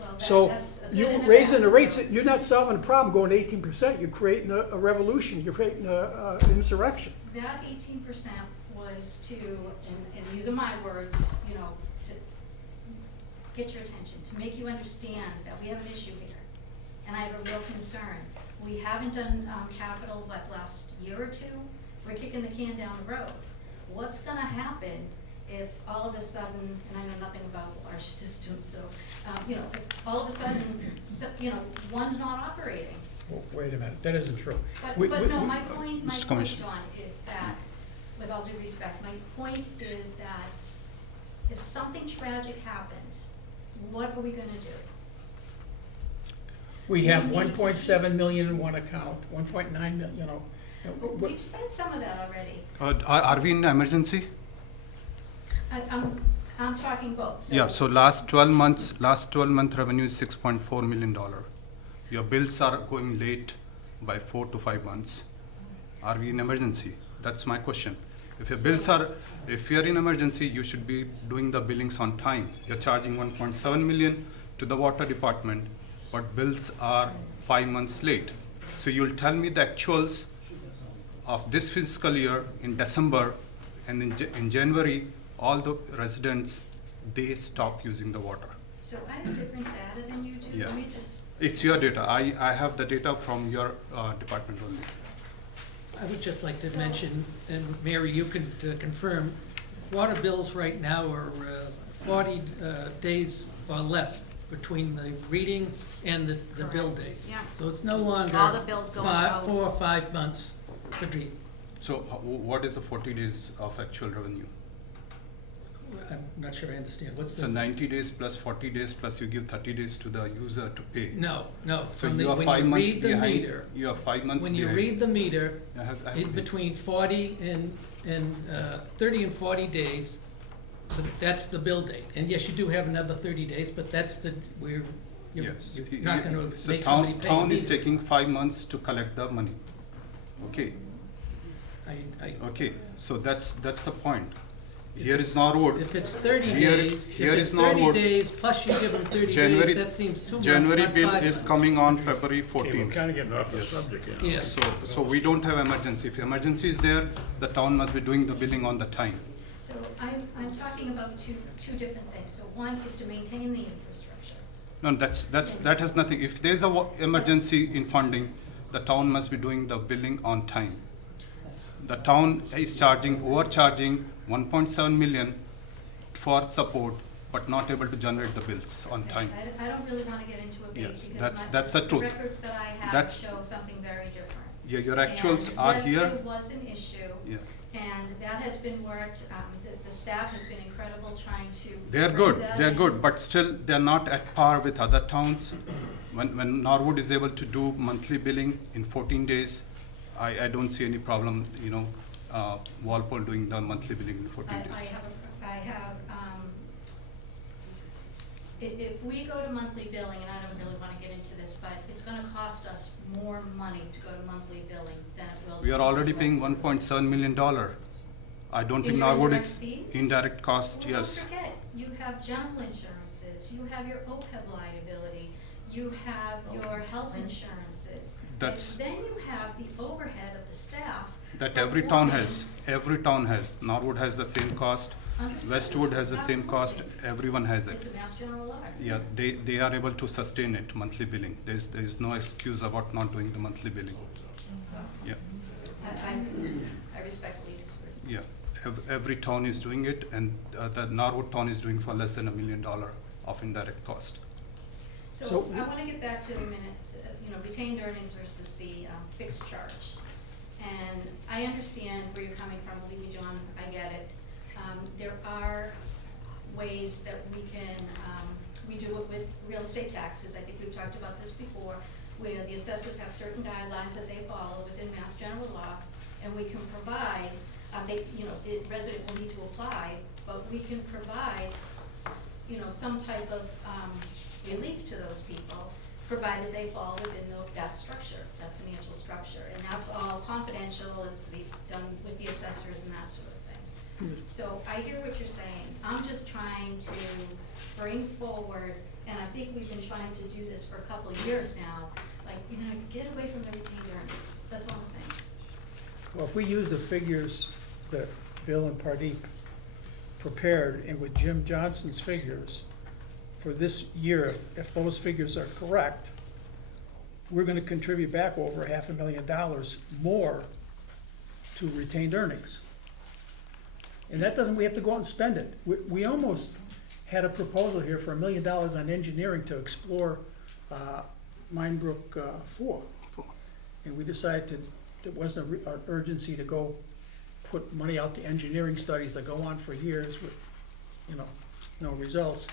Well, So that's a good you and a raising bad, the rates, so- you're not solving the problem going to 18%. You're creating a revolution. You're creating an insurrection. That 18% was to, and these are my words, you know, to get your attention, to make you understand that we have an issue here. And I have a real concern. We haven't done capital, last year or two? We're kicking the can down the road. What's gonna happen if all of a sudden, and I know nothing about water systems, so, you know, if all of a sudden, you know, one's not operating? Well, wait a minute, that isn't true. But no, my point, Mr. Commissioner. John, is that, with all due respect, my point is that if something tragic happens, what are we gonna do? We have We need to- 1.7 million in one account, 1.9 million, you know. We've spent some of that already. Are we in emergency? I'm talking both, so. Yeah, so last 12 month revenue is $6.4 million. Your bills are going late by 4 to 5 months. Are we in emergency? That's my question. If you're in emergency, you should be doing the billings on time. You're charging 1.7 million to the water department, but bills are 5 months late. So you'll tell me the actuals of this fiscal year in December, and in January, all the residents, they stop using the water. So I have different data than you do. Yeah. Let me just, It's your data. I have the data from your department only. I would just like to So- mention, and Mary, you can confirm, water bills right now are 40 days or less between the reading and the bill date. yeah. So it's no longer All the bills going out. 4 or 5 months between. So what is the 40 days of actual revenue? I'm not sure I understand. What's So the? 90 days plus 40 days plus you give 30 days to the user to pay. No. So From the- you are when 5 months read the behind. meter- You are 5 months When behind. you read the meter, I have in to pay. between 40 and 30 and 40 days, that's the bill date. And yes, you do have another 30 days, but that's you're Yes. you're not gonna So make somebody pay town is immediately. taking 5 months to collect the money. Okay, okay, so that's the point. Here is Norwood. If it's 30 Here- days, here if it's is 30 Norwood. days, plus you give them 30 January- days, that seems 2 months, January not bill 5 is months. coming on February Okay, we're 14th. kinda getting off the Yes. subject here. Yes. So we don't have emergency. If emergency is there, the town must be doing the billing on the time. So I'm talking about two different things. So one is to maintain the infrastructure. No, that has nothing. If there's a emergency in funding, the town must be doing the billing on time. The town is overcharging 1.7 million for support, but not able to generate the bills on Okay, time. I don't really want to get into a Yes, debate because that's the truth. records that I have That's- show something very different. Yeah, your actuals And are yes, here. there was an issue, Yeah. and that has been worked, the staff has been incredible trying to. They're bring good, that they're in. good, but still, they're not at par with other towns. When Norwood is able to do monthly billing in 14 days, I don't see any problem, Walpole doing the monthly billing in 14 days. If we go to monthly billing, and I don't really want to get into this, but it's going to cost us more money to go to monthly billing than it will. We are to already go- paying $1.7 million. I don't think In your Norwood indirect is fees? indirect cost, Well, yes. don't forget, you have general insurances, you have your OPEB liability, you have your health insurances. And That's- then you have the overhead of the staff. That of every town working. has, Norwood has the same cost, Understood. Westwood has the same cost, Absolutely. everyone has It's it. a mass general law. Yeah, they are able to sustain it, monthly billing. There's no excuse about not doing the monthly billing. Yeah, I respectfully disagree. yeah. Every town is doing it, and the Norwood town is doing for less than $1 million of indirect cost. So So- I want to get back to a minute, retained earnings versus the fixed charge. And I understand where you're coming from, believe me, John, I get it. There are ways that we can, we do it with real estate taxes. I think we've talked about this before, where the assessors have certain guidelines that they follow within Mass General Law, and we can provide, the resident will need to apply, but we can provide, some type of relief to those people, provided they fall within that structure, that financial structure. And that's all confidential, it's done with the assessors and that sort of thing. So I hear what you're saying. I'm just trying to bring forward, and I think we've been trying to do this for a couple of years now, get away from the retained earnings. That's all I'm saying. Well, if we use the figures that Bill and Pardeep prepared, and with Jim Johnson's figures for this year, if those figures are correct, we're gonna contribute back over $500,000 more to retained earnings. And that doesn't, we have to go out and spend it. We almost had a proposal here for $1 million on engineering to explore Minebrook 4. And we decided there wasn't an urgency to go put money out to engineering studies that go on for years with, no results.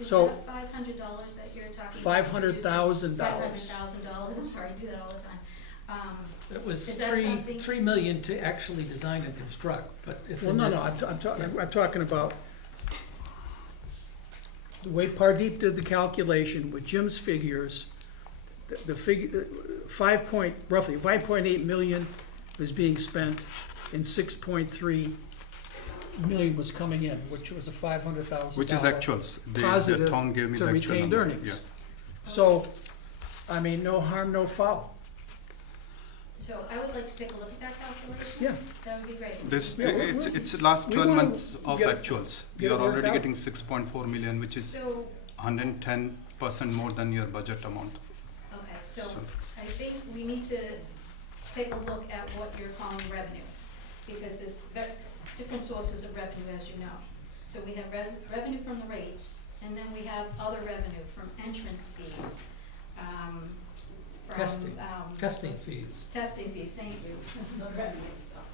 Is So- that $500 that you're talking about? $500,000. $500,000, I'm sorry, I do that all the time. It was Is that something- 3 million to actually design and construct, but it's Well, in no, its- I'm talking about the way Pardeep did the calculation with Jim's figures, the figure, roughly 5.8 million was being spent, and 6.3 million was coming in, which was a $500,000. Which is actuals. The Positive town gave me to the actual retained number. earnings. Yeah. So, no harm, no foul. So I would like to take a look at that calculation. Yeah. That would be great. This, Yeah, it's the last we 12 wanna months of get- actuals. get You it are worked already out. getting 6.4 million, which is So, 110% more than your budget amount. okay, so So- I think we need to take a look at what you're calling revenue, because there's different sources of revenue, as you know. So we have revenue from the rates, and then we have other revenue from entrance fees, from, testing fees. testing fees, thank you. This is the revenue stuff.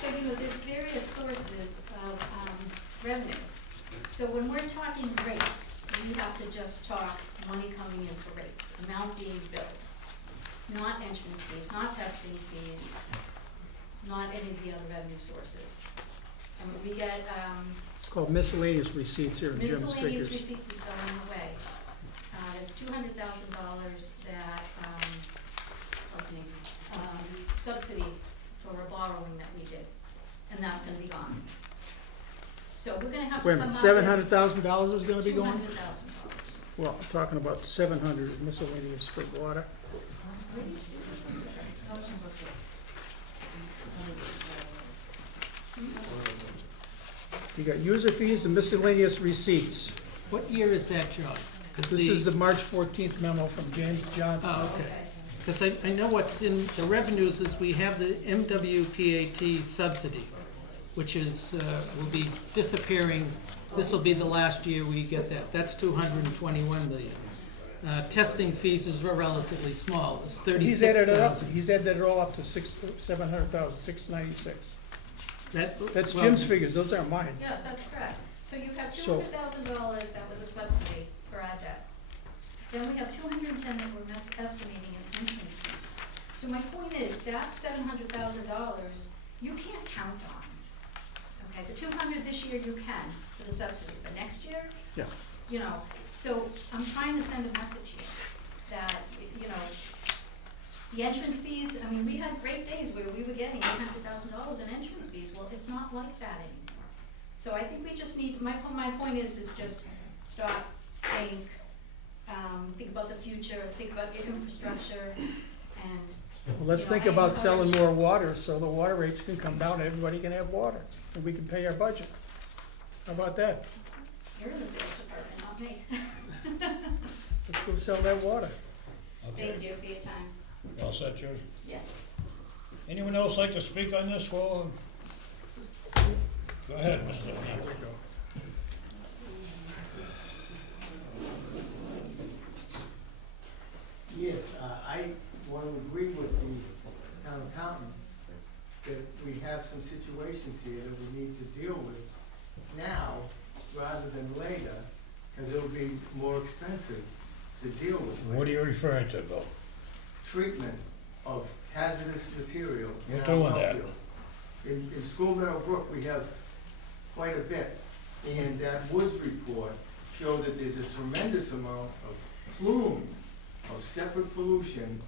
So, there's various sources of revenue. So when we're talking rates, we have to just talk money coming in for rates, amount being billed. Not entrance fees, not testing fees, not any of the other revenue sources. We get, It's called miscellaneous receipts here in Jim's miscellaneous figures. receipts is going away. There's $200,000 that, subsidy for a borrowing that we did, and that's gonna be gone. So we're gonna have to Wait a come minute, up $700,000 is gonna be going? $200,000. Well, I'm talking about 700 miscellaneous for water. Where do you see this on there? You got user fees and miscellaneous receipts. What year is that, John? 'Cause This is the March 14th memo from James Johnson. Oh, okay. Because I know what's in the revenues is we have the MWPAT subsidy, which is, will be disappearing. This will be the last year we get that. That's 221 million. Testing fees is relatively small. It's He's added it up, 36,000. he's added it all up to 700,000, 696. That's well, Jim's figures, those aren't mine. Yes, that's correct. So you have So- $200,000 that was a subsidy for our debt. Then we have 210 that we're estimating in entrance fees. So my point is, that $700,000, you can't count on. Okay, the 200 this year you can for the subsidy, but next year? Yeah. So I'm trying to send a message here that, the entrance fees, we had great days where we were getting $800,000 in entrance fees. Well, it's not like that anymore. So I think we just need, my point is just stop, think about the future, think about your infrastructure, and Well, let's You know, think I about selling encourage- more water, so the water rates can come down, everybody can have water, and we can pay our budget. How about that? You're in the sales department, not me. Let's go sell that water. Okay. Thank you for your time. All set, Judy? Yeah. Anyone else like to speak on this? Well, go ahead, Mr. Hamel. Yes, I want to agree with the town accountant that we have some situations here that we need to deal with now rather than later, because it'll be more expensive to deal with. What are you referring to, Bill? Treatment of hazardous material in You're our doing well that. field. In School Meadow Brook, we have quite a bit, and that Woods report showed that there's a tremendous amount of plumes of separate pollution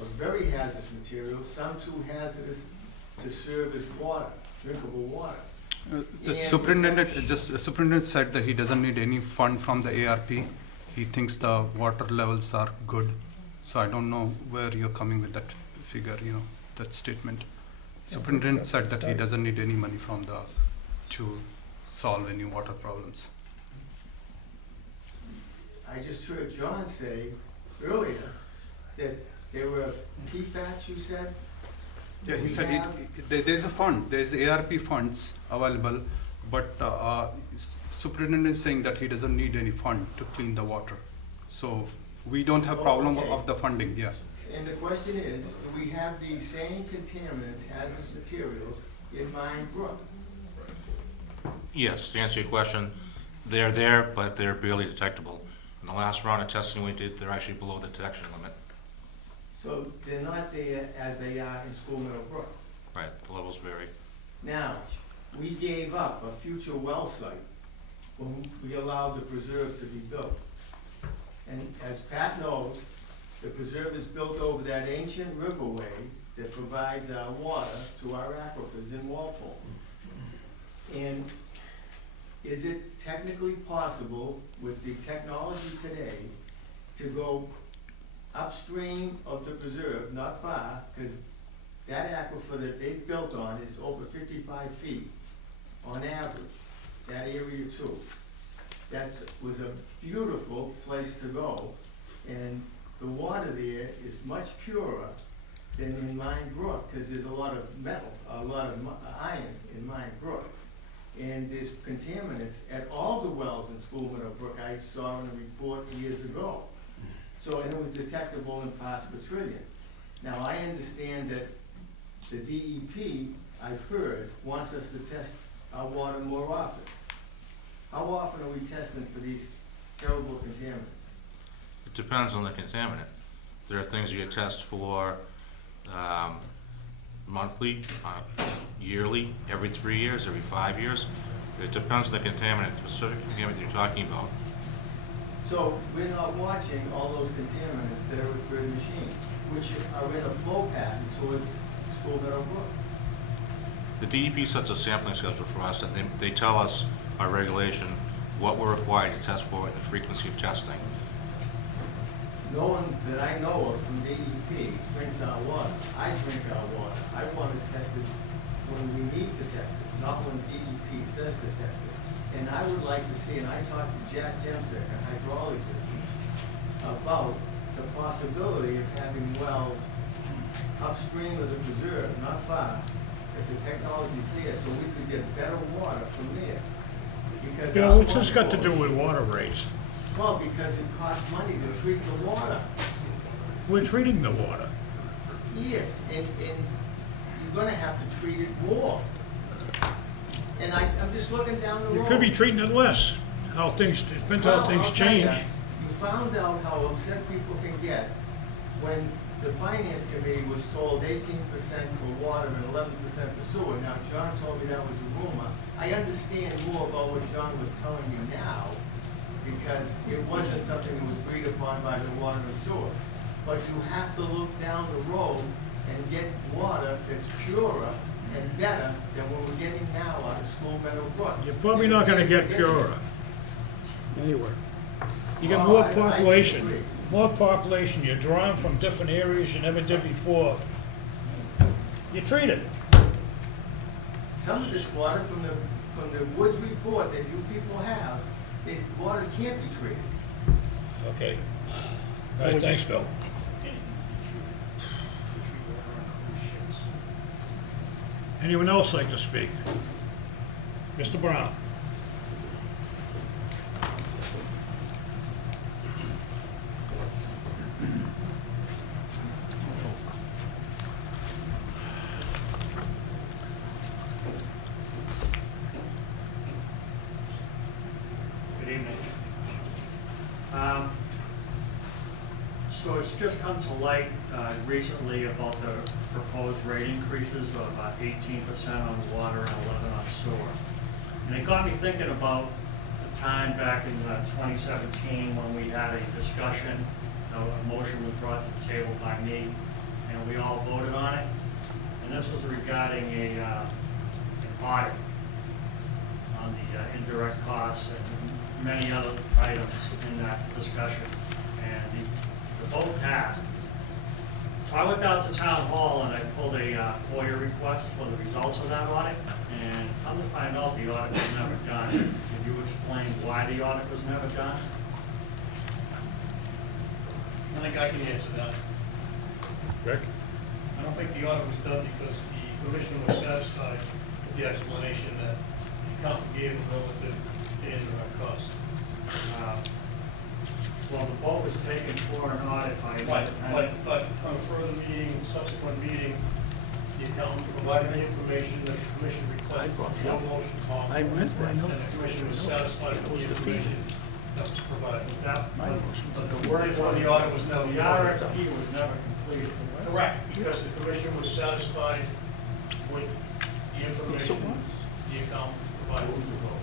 of very hazardous materials, some too hazardous to serve as water, drinkable water. The And- superintendent said that he doesn't need any fund from the ARP. He thinks the water levels are good. So I don't know where you're coming with that figure, that statement. Superintendent said that he doesn't need any money from to solve any water problems. I just heard John say earlier that there were PFAS, you said? Yeah, he We said have- there's a fund, there's ARP funds available, but superintendent is saying that he doesn't need any fund to clean the water. So we don't have Oh, problem okay. of the funding, yeah. And the question is, do we have these same contaminants, hazardous materials in Mine Brook? Yes, to answer your question, they're there, but they're barely detectable. In the last round of testing we did, they're actually below the detection limit. So they're not there as they are in School Meadow Brook. Right, the levels vary. Now, we gave up a future well site when we allowed the preserve to be built. And as Pat knows, the preserve is built over that ancient riverway that provides our water to our aquifers in Walpole. And is it technically possible with the technology today to go upstream of the preserve, not far, because that aquifer that they built on is over 55 feet on average, that area too. That was a beautiful place to go, and the water there is much purer than in Mine Brook, because there's a lot of metal, a lot of iron in Mine Brook. And there's contaminants at all the wells in School Meadow Brook, I saw in a report years ago. So, and it was detectable in parts per trillion. Now, I understand that the DEP, I've heard, wants us to test our water more often. How often are we testing for these terrible contaminants? It depends on the contaminant. There are things you test for monthly, yearly, every 3 years, every 5 years. It depends on the contaminant, the specific contaminant you're talking about. So we're not watching all those contaminants that are with Grid Machine, which are in a flow pattern towards School Meadow Brook. The DEP sets a sampling schedule for us, and they tell us, our regulation, what we're required to test for and the frequency of testing. No one that I know of from DEP drinks our water. I drink our water. I want it tested when we need to test it, not when DEP says to test it. And I would like to see, and I talked to Jack Jemsek, a hydrologist, about the possibility of having wells upstream of the preserve, not far, if the technology's there, so we could get better water from there. Because Bill, our what's this got to do water- with water rates? Well, because it costs money to treat the water. We're treating the water. Yes, and you're gonna have to treat it more. And I'm just looking down the road. You could be treating it less. Depends how Well, things I'll tell ya, change. You found out how upset people can get when the finance committee was told 18% for water and 11% for sewer. Now, John told me that was a rumor. I understand more about what John was telling me now, because it wasn't something that was agreed upon by the water and sewer. But you have to look down the road and get water that's purer and better than what we're getting now out of School Meadow Brook. You're probably not gonna get purer anywhere. You got more I population, disagree. more population. You're drawing from different areas you never did before. You treat it. Some of this water from the Woods report that you people have, water can't be treated. Okay. All right, thanks, Bill. Anyone else like to speak? Mr. Brown? Good evening. So it's just come to light recently about the proposed rate increases of 18% on water and 11% on sewer. And it got me thinking about the time back in 2017 when we had a discussion, a motion was brought to the table by me, and we all voted on it. And this was regarding an audit on the indirect costs and many other items in that discussion. And the vote passed. So I went down to town hall and I pulled a FOIA request for the results of that audit. And come to find out, the audit was never done. Could you explain why the audit was never done? I think I can answer that. Rick? I don't think the audit was done because the commission was satisfied with the explanation that the accountant gave them relative to indirect costs. Well, the vote was taken for an audit by an independent. But on a further meeting, subsequent meeting, the accountant provided the information that the commission requested. No motion called. I went there, I know. And the commission was satisfied with the information that was provided. But the word for the audit was never. The RFP was never completed. Correct, because the commission was satisfied with the information the accountant provided with the vote.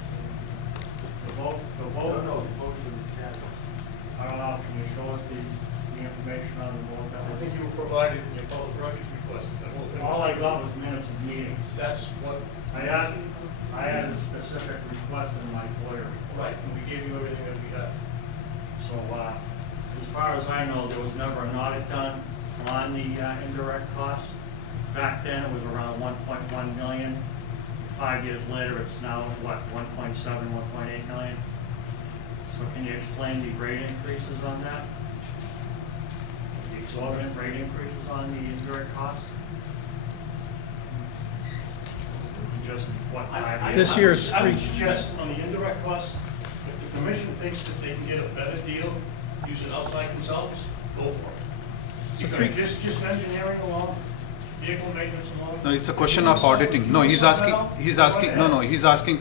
The vote, No, the vote was satisfied. I don't know, can you show us the information on the vote? I think you were provided in your public records request. That whole thing. All I got was minutes of meetings. That's what, I had a specific request in my FOIA. right, and we gave you everything that we had. So, as far as I know, there was never an audit done on the indirect costs. Back then, it was around 1.1 million. 5 years later, it's now, what, 1.7, 1.8 million? So can you explain the rate increases on that? The exorbitant rate increases on the indirect costs? Just, what, 5 years? This year it's I would 3. suggest on the indirect costs, if the commission thinks that they can get a better deal using outside consultants, go for it. So Because just engineering alone, vehicle maintenance alone. No, it's a question of auditing. No, he's asking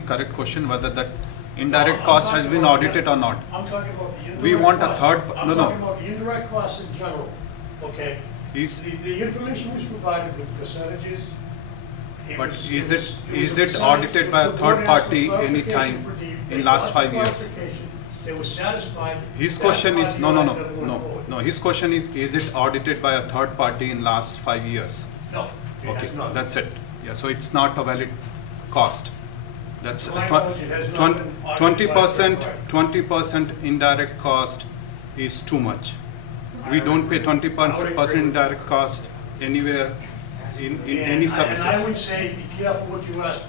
correct question whether that indirect cost has been audited or not. I'm talking about the indirect We want a costs. third, I'm no, talking no, about the indirect costs in general, okay? he's, The information was provided with percentages. but was- is was it percentage- audited by a the third board asked for party any clarification time for the- in they last asked for 5 years? clarification. They were satisfied. His That's question why is, the no, audit never went forward. no, his question is it audited by a third party in last 5 years? No, it Okay, has not. that's it. Yeah, so it's not a valid cost. That's To my knowledge, it has not been audited by a third party. 20% indirect cost is too much. We don't pay 20% indirect cost anywhere in any And I services. would say, be careful what you ask for.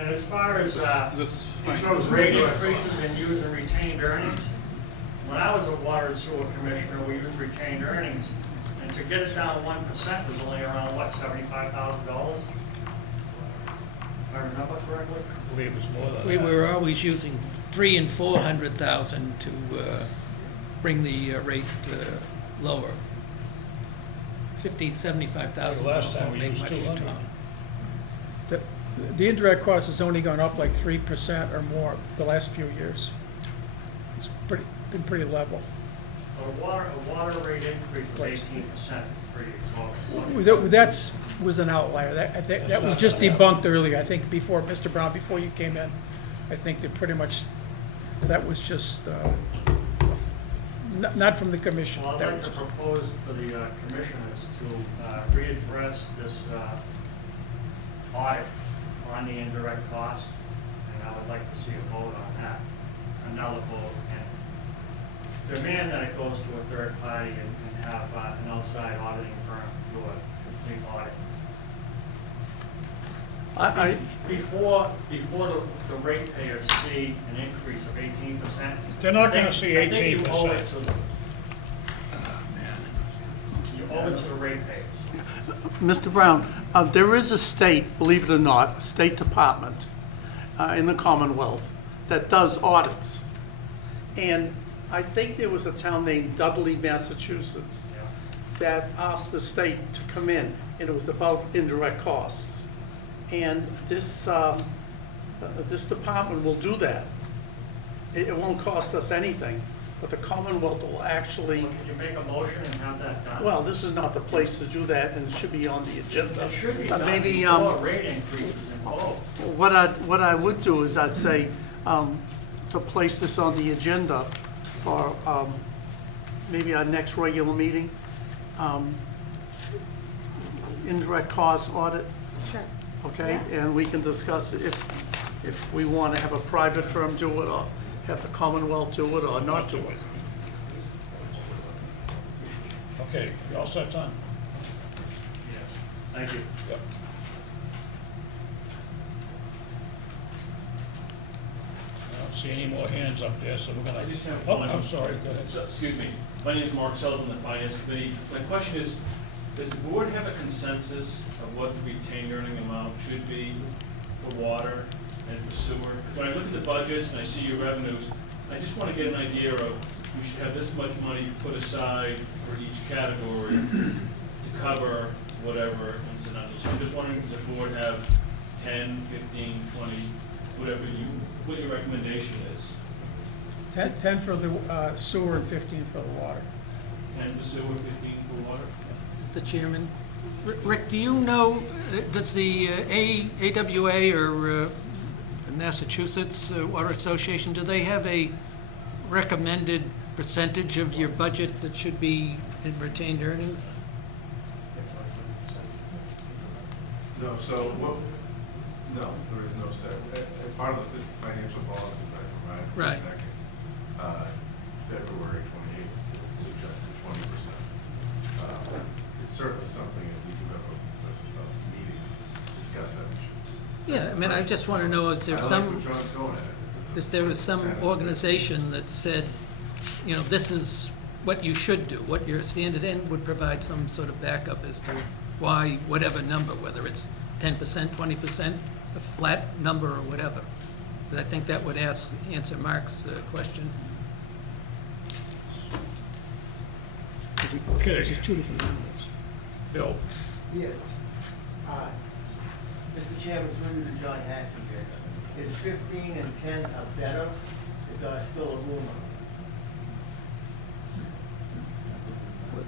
And as far as, That's fine. rate increases and use and retained earnings, when I was a water and sewer commissioner, we used retained earnings, and to get us down to 1% was only around, what, $75,000? If I remember correctly? I believe it's more than We that. were always using 300,000 and 400,000 to bring the rate lower. 50, 75,000 The last time won't we make used much 200. Tom. The indirect cost has only gone up like 3% or more the last few years. It's been pretty level. A water rate increase of 18% is pretty exorbitant. That's was an outlier. I think that was just debunked earlier. I think before, Mr. Brown, before you came in, I think that pretty much, that was just, not from the commission. Well, I'd That like was- to propose for the commissioners to readdress this audit on the indirect cost, and I would like to see a vote on that, another vote, and demand that it goes to a third party and have an outside auditing firm do a complete audit. Before the ratepayers see an increase of 18%. They're not gonna see I think you owe 18%. it to them. You owe it to the ratepayers. Mr. Brown, there is a state, believe it or not, a state department in the Commonwealth that does audits. And I think there was a town named Dudley, Massachusetts, that asked the state to come in, and it was about indirect costs. And this department will do that. It won't cost us anything, but the Commonwealth will actually, Can you make a motion and have that done? well, this is not the place to do that, and it should be on the agenda. It should be But done maybe, before rate increases involved. what I would do is I'd say, to place this on the agenda for, maybe our next regular meeting, indirect cost audit. Sure. Okay, and we can discuss it if we want to have a private firm do it, or have the Commonwealth do it, or not do it. Okay, you all set, Tom? Yes. Thank you. Yep. I don't see any more hands up there, so we're gonna. I just have Oh, one. I'm sorry, go ahead. So, excuse me, my name is Mark Sullivan, the Finance Committee. My question is, does the board have a consensus of what the retained earning amount should be for water and for sewer? Because when I look at the budgets and I see your revenues, I just want to get an idea of, we should have this much money put aside for each category to cover whatever incidental. So I'm just wondering, does the board have 10, 15, 20, what your recommendation is? 10 for the sewer and 15 for the water. 10 for sewer, 15 for water? Mr. Chairman, Rick, do you know, does the AWA or Massachusetts Water Association, do they have a recommended percentage of your budget that should be in retained earnings? No, so what, no, there is no set, part of the financial policies I provided Right. back in February 28th, suggested 20%. It's certainly something that we do have a meeting to discuss that. We should just. Yeah, I mean, I just want to know, is there I like some, what John's going at. if there was some organization that said, you know, this is what you should do, what your standard end would provide some sort of backup as to why whatever number, whether it's 10%, 20%, a flat number or whatever. But I think that would answer Mark's question. Okay, There's two different numbers. Bill, Yes. Mr. Chairman, through you to John Hatton here. Is 15 and 10 a better? Is there still a rumor?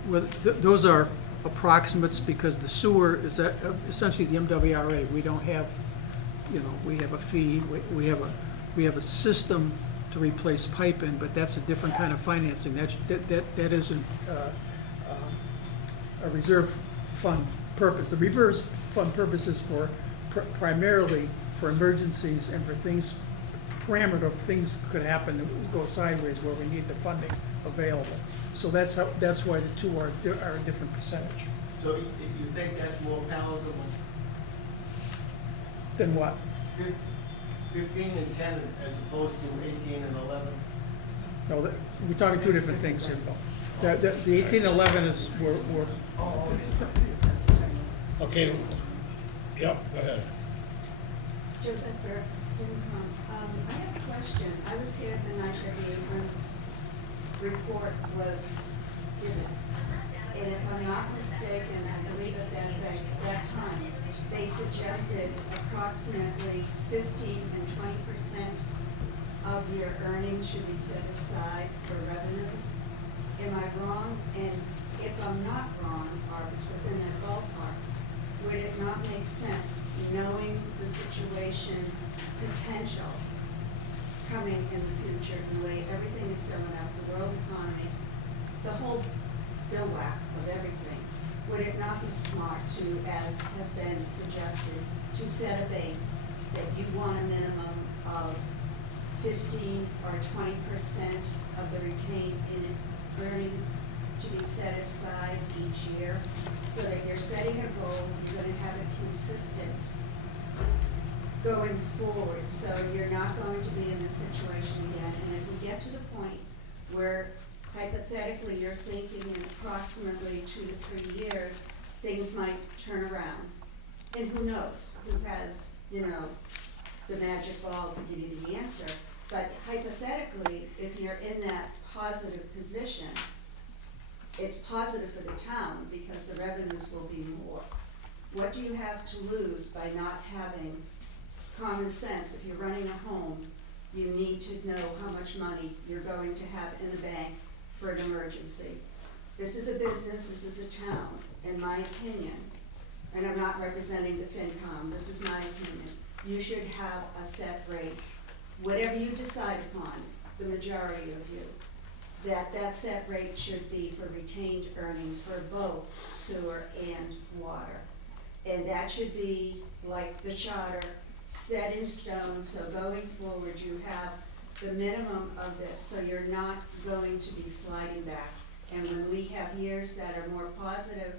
Well, those are approximates because the sewer is essentially the MWRA. We don't have, you know, we have a fee, we have a system to replace piping, but that's a different kind of financing. That isn't a reserve fund purpose. The reserve fund purpose is for primarily for emergencies and for things, parameter of things could happen that go sideways where we need the funding available. So that's why the two are a different percentage. So if you think that's more palatable, Then what? 15 and 10 as opposed to 18 and 11? No, we're talking two different things here, Bill. The 18 and 11 is, we're okay, yep, go ahead. Joseph Erp Funding. I have a question. I was here the night that the Abrams report was given. And if I'm not mistaken, I believe at that time, they suggested approximately 15 and 20% of your earnings should be set aside for revenues. Am I wrong? And if I'm not wrong, or if it's within that ballpark, would it not make sense, knowing the situation potential coming in the future, the way everything is going up, the world economy, the whole bill whack of everything, would it not be smart to, as has been suggested, to set a base that you want a minimum of 15 or 20% of the retained earnings to be set aside each year, so that you're setting a goal, you're gonna have it consistent going forward, so you're not going to be in this situation again. And if we get to the point where hypothetically you're thinking in approximately 2 to 3 years, things might turn around. And who knows, who has, you know, the magic ball to give you the answer. But hypothetically, if you're in that positive position, it's positive for the town because the revenues will be more. What do you have to lose by not having common sense? If you're running a home, you need to know how much money you're going to have in the bank for an emergency. This is a business, this is a town, in my opinion, and I'm not representing the FinCom, this is my opinion. You should have a set rate, whatever you decide upon, the majority of you, that set rate should be for retained earnings for both sewer and water. And that should be like the charter, set in stone, so going forward you have the minimum of this, so you're not going to be sliding back. And when we have years that are more positive,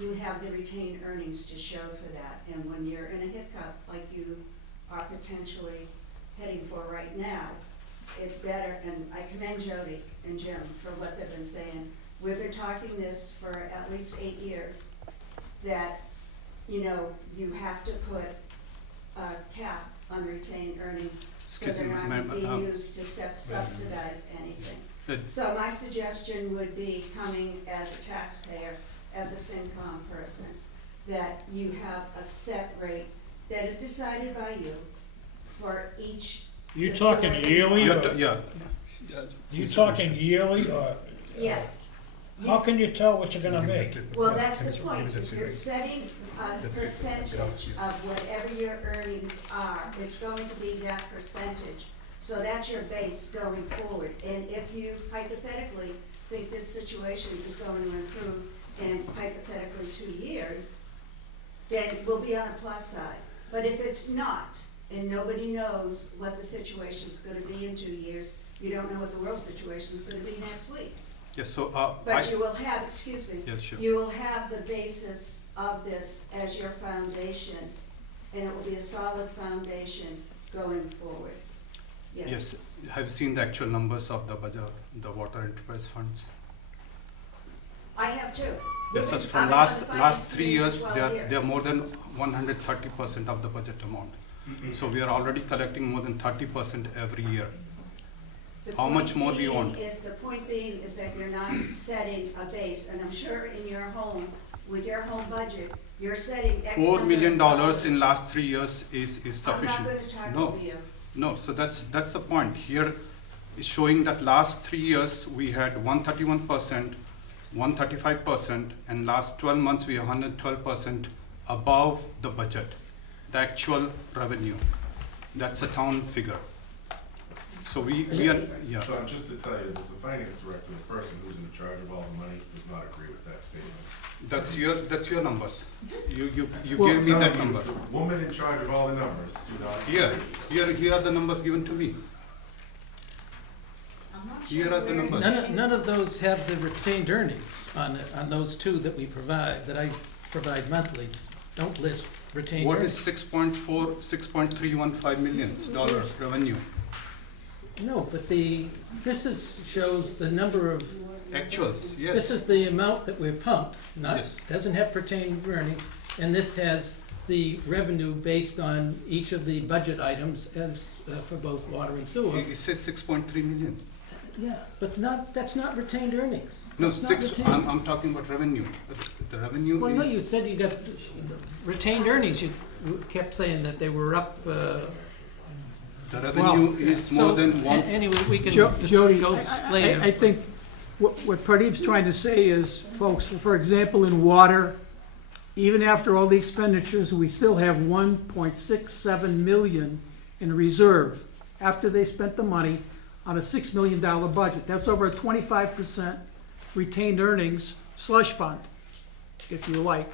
you have the retained earnings to show for that. And when you're in a hiccup like you are potentially heading for right now, it's better, and I commend Jody and Jim for what they've been saying. We've been talking this for at least 8 years, that, you know, you have to put a cap on retained earnings so Excuse they're me, not ma'am, being used to subsidize anything. So my suggestion would be, coming as a taxpayer, as a FinCom person, that you have a set rate that is decided by you for each. You talking yearly or, Yeah, you talking yearly or? Yes. How can you tell what you're gonna make? Well, that's the point. If you're setting a percentage of whatever your earnings are, it's going to be that percentage. So that's your base going forward. And if you hypothetically think this situation is going to improve in hypothetically 2 years, then we'll be on a plus side. But if it's not, and nobody knows what the situation's gonna be in 2 years, you don't know what the world situation's gonna be next week. yes, so, But you will have, excuse me, yes, sure. you will have the basis of this as your foundation, and it will be a solid foundation going forward. Yes, have you seen the actual numbers of the budget, the water enterprise funds? I have too. Yes, so I've from been on the last finance 3 committee for years, 12 they're more than 130% of the budget amount. So we are already collecting more than 30% every year. The How much point more do you being want? The point being is that you're not setting a base, and I'm sure in your home, with your home budget, you're setting X $4 million number in last 3 years is sufficient. I'm not gonna talk No. over you. No, so that's the point. Here is showing that last 3 years, we had 131%, 135%, and last 12 months, we are 112% above the budget, the actual revenue. That's a town figure. So we are, yeah. So just to tell you, that the finance director, the person who's in charge of all the money, does not agree with that statement. That's your numbers. You Well, gave me that Telling you, number. The woman in charge of all the numbers do not. Here are the numbers given to me. I'm not Here sure are the where numbers. None of those have the retained earnings on those two that we provide, that I provide monthly, don't list retained What earnings. is 6.315 million dollars revenue? No, but shows the number of, Actuals, this yes. is the amount that we're pumped, Yes. doesn't have retained earnings, and this has the revenue based on each of the budget items as, for both water and sewer. It says 6.3 million. Yeah, but that's not retained earnings. No, That's not retained. I'm talking about revenue. The revenue Well, no, you is, said you got retained earnings, you kept saying that they were up, the revenue is more so, than one. Anyway, we can Jody, go later. I think what Pradeep's trying to say is, folks, for example, in water, even after all the expenditures, we still have 1.67 million in reserve after they spent the money on a $6 million budget. That's over a 25% retained earnings slush fund, if you like.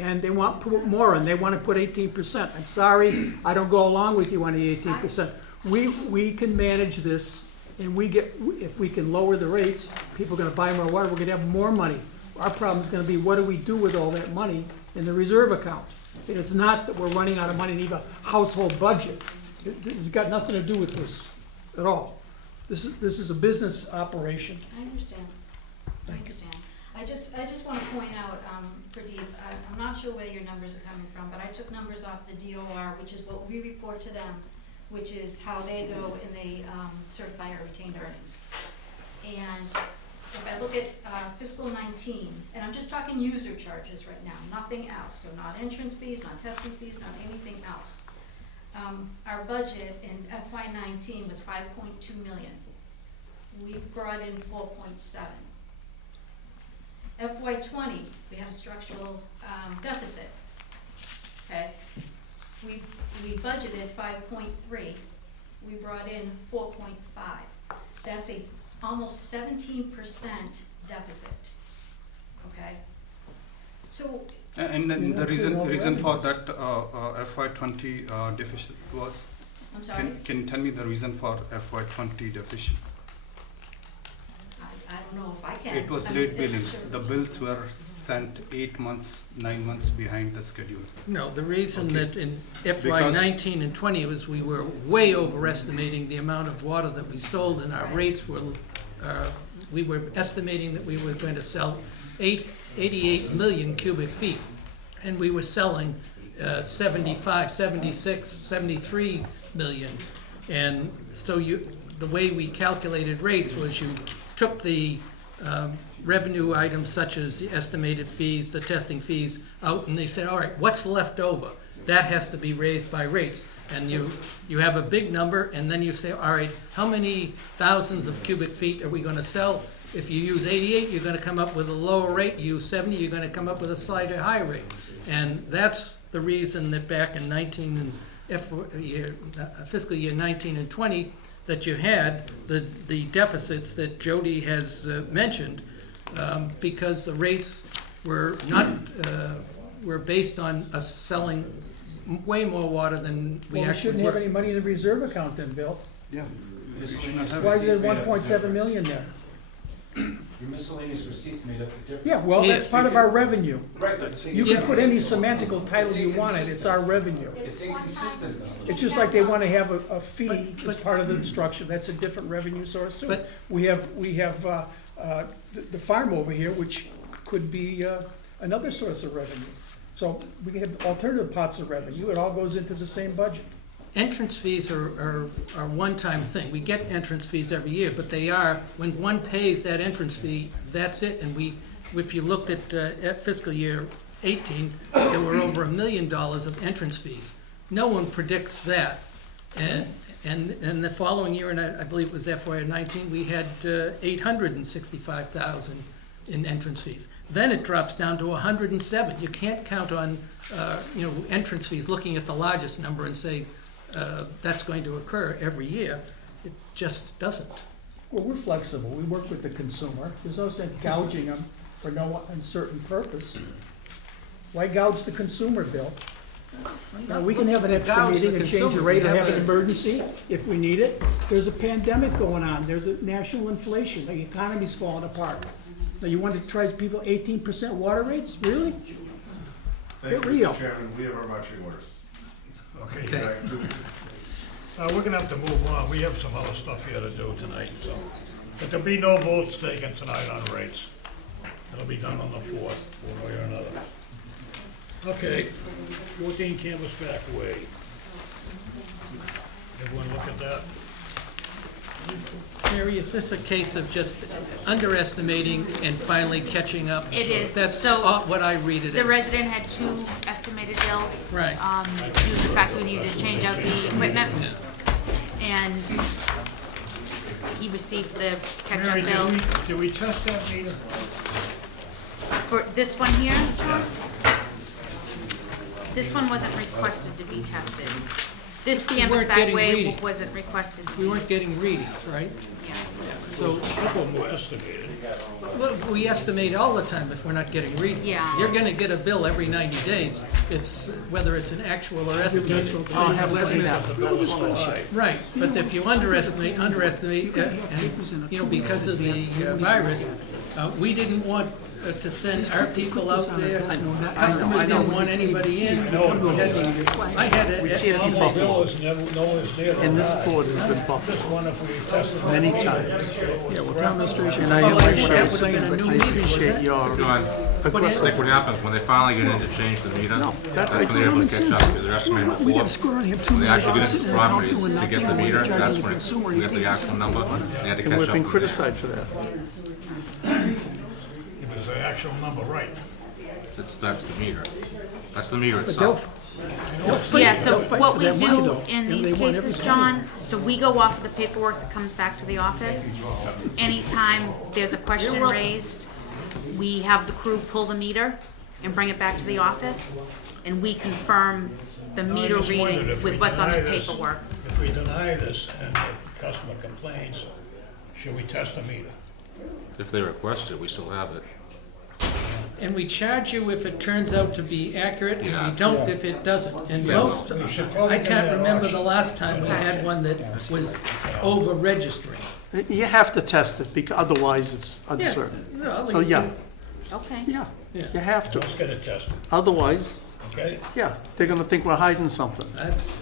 And they want to put more in, they want to put 18%. I'm sorry, I don't go along with you on the 18%. We can manage this, and if we can lower the rates, people are gonna buy more water, we're gonna have more money. Our problem's gonna be, what do we do with all that money in the reserve account? It's not that we're running out of money and need a household budget. It's got nothing to do with this at all. This is a business operation. I understand. I understand. I just want to point out, Pradeep, I'm not sure where your numbers are coming from, but I took numbers off the DOR, which is what we report to them, which is how they go and they certify our retained earnings. And if I look at fiscal 19, and I'm just talking user charges right now, nothing else, so not entrance fees, not testing fees, not anything else. Our budget in FY 19 was 5.2 million. We brought in 4.7. FY 20, we have a structural deficit, okay? We budgeted 5.3, we brought in 4.5. That's a almost 17% deficit, okay? So, And then the reason for that FY 20 deficit was? I'm sorry, Can you tell me the reason for FY 20 deficit? I don't know if I can. It was I mean, late billings. The bills were sent 8 months, 9 months behind the schedule. No, the reason Okay. that in FY Because- 19 and 20 was we were way overestimating the amount of water that we sold, and our rates were, we were estimating that we were going to sell 88 million cubic feet, and we were selling 75, 76, 73 million. And so the way we calculated rates was you took the revenue items such as the estimated fees, the testing fees out, and they said, all right, what's left over? That has to be raised by rates. And you have a big number, and then you say, all right, how many thousands of cubic feet are we gonna sell? If you use 88, you're gonna come up with a lower rate. You use 70, you're gonna come up with a slightly higher rate. And that's the reason that back in 19 and fiscal year 19 and 20, that you had the deficits that Jody has mentioned, because the rates were not, were based on us selling way more water than we Well, we actually shouldn't have were. any money in the reserve account then, Bill. Yeah. Why is there 1.7 million there? Your miscellaneous receipts made up the difference. Yeah, well, that's Yes. part of our revenue. Right, but You can put any semantical title you want in, it's our revenue. it's inconsistent though. It's just like they want to have a fee as But- part of the instruction, that's a different revenue source too. But- We have the farm over here, which could be another source of revenue. So we can have alternative pots of revenue, it all goes into the same budget. Entrance fees are a one-time thing. We get entrance fees every year, but they are, when one pays that entrance fee, that's it. And if you looked at fiscal year 18, there were over $1 million of entrance fees. No one predicts that. And the following year, and I believe it was FY 19, we had 865,000 in entrance fees. Then it drops down to 107. You can't count on, entrance fees, looking at the largest number and say, that's going to occur every year. It just doesn't. Well, we're flexible, we work with the consumer, there's no sense gouging them for no uncertain purpose. Why gouge the consumer, Bill? Now, we can have an extra Gouge the meeting and change the consumer. rate or We have have an a- emergency if we need it. There's a pandemic going on, there's a national inflation, the economy's falling apart. Now, you want to charge people 18% water rates, really? Get real. Chairman, we have our marching orders. Okay. We're gonna have to move on. We have some other stuff here to do tonight, so. But there'll be no votes taken tonight on rates. It'll be done on the 4th, one way or another. Okay, 14 Canvasback Way. Everyone look at that? Mary, is this a case of just underestimating and finally catching up? It is. That's So, what I read it The as. resident had 2 estimated bills. Right. Due to the fact that we needed to change out the equipment, Yeah. and he received the Mary, catch-up bill. did we test that meter? For this one here, John? This one wasn't requested to be tested. This We weren't Canvasback getting Way readings. wasn't requested to be. We weren't getting readings, right? Yes. So, A couple more estimated. well, we estimate all the time if we're not getting readings. Yeah. You're gonna get a bill every 90 days. It's, whether it's an actual or estimated. I'll have Leslie that. Right, but if you underestimate, and, because of the virus, We didn't want to send our people out there. I know. Customers didn't want anybody in. I had it. We can't see Buffalo. And this board has been Buffalo many times. Yeah, well, town administration. And I Well, I think appreciate, that would've been a new I meeting, appreciate your John, I aggressive. think what happens, when they finally get in to change the meter, No, that's that's- when they're able to catch up, because they're estimating We before. gotta screw around here, two When they actually minutes, get into sitting in an account properties doing to get the nothing, meter, charging that's the when consumer, we get the you actual number, they had to And catch we've up. been criticized for that. It was the actual number right. That's the meter. That's the meter But itself. Yeah, so they'll fight what for we that money, do though. in And these they want every cases, penny. John, so we go off the paperwork that comes back to the office. Anytime there's a question raised, we have the crew pull the meter and bring it back to the office, and we confirm the No, I meter just wondered reading if we with what's on the deny this- paperwork. If we deny this and the customer complains, should we test the meter? If they request it, we still have it. And we charge you if it turns out to be accurate, and Yeah. we don't if it doesn't. And Yeah. most, We should probably I do can't that remember auction. the last time we had one that was over-registering. You have to test it, because otherwise it's uncertain. No, So, yeah, Okay. yeah, Yeah. you have to. Let's get it tested, Otherwise, okay? yeah, they're gonna think we're hiding something.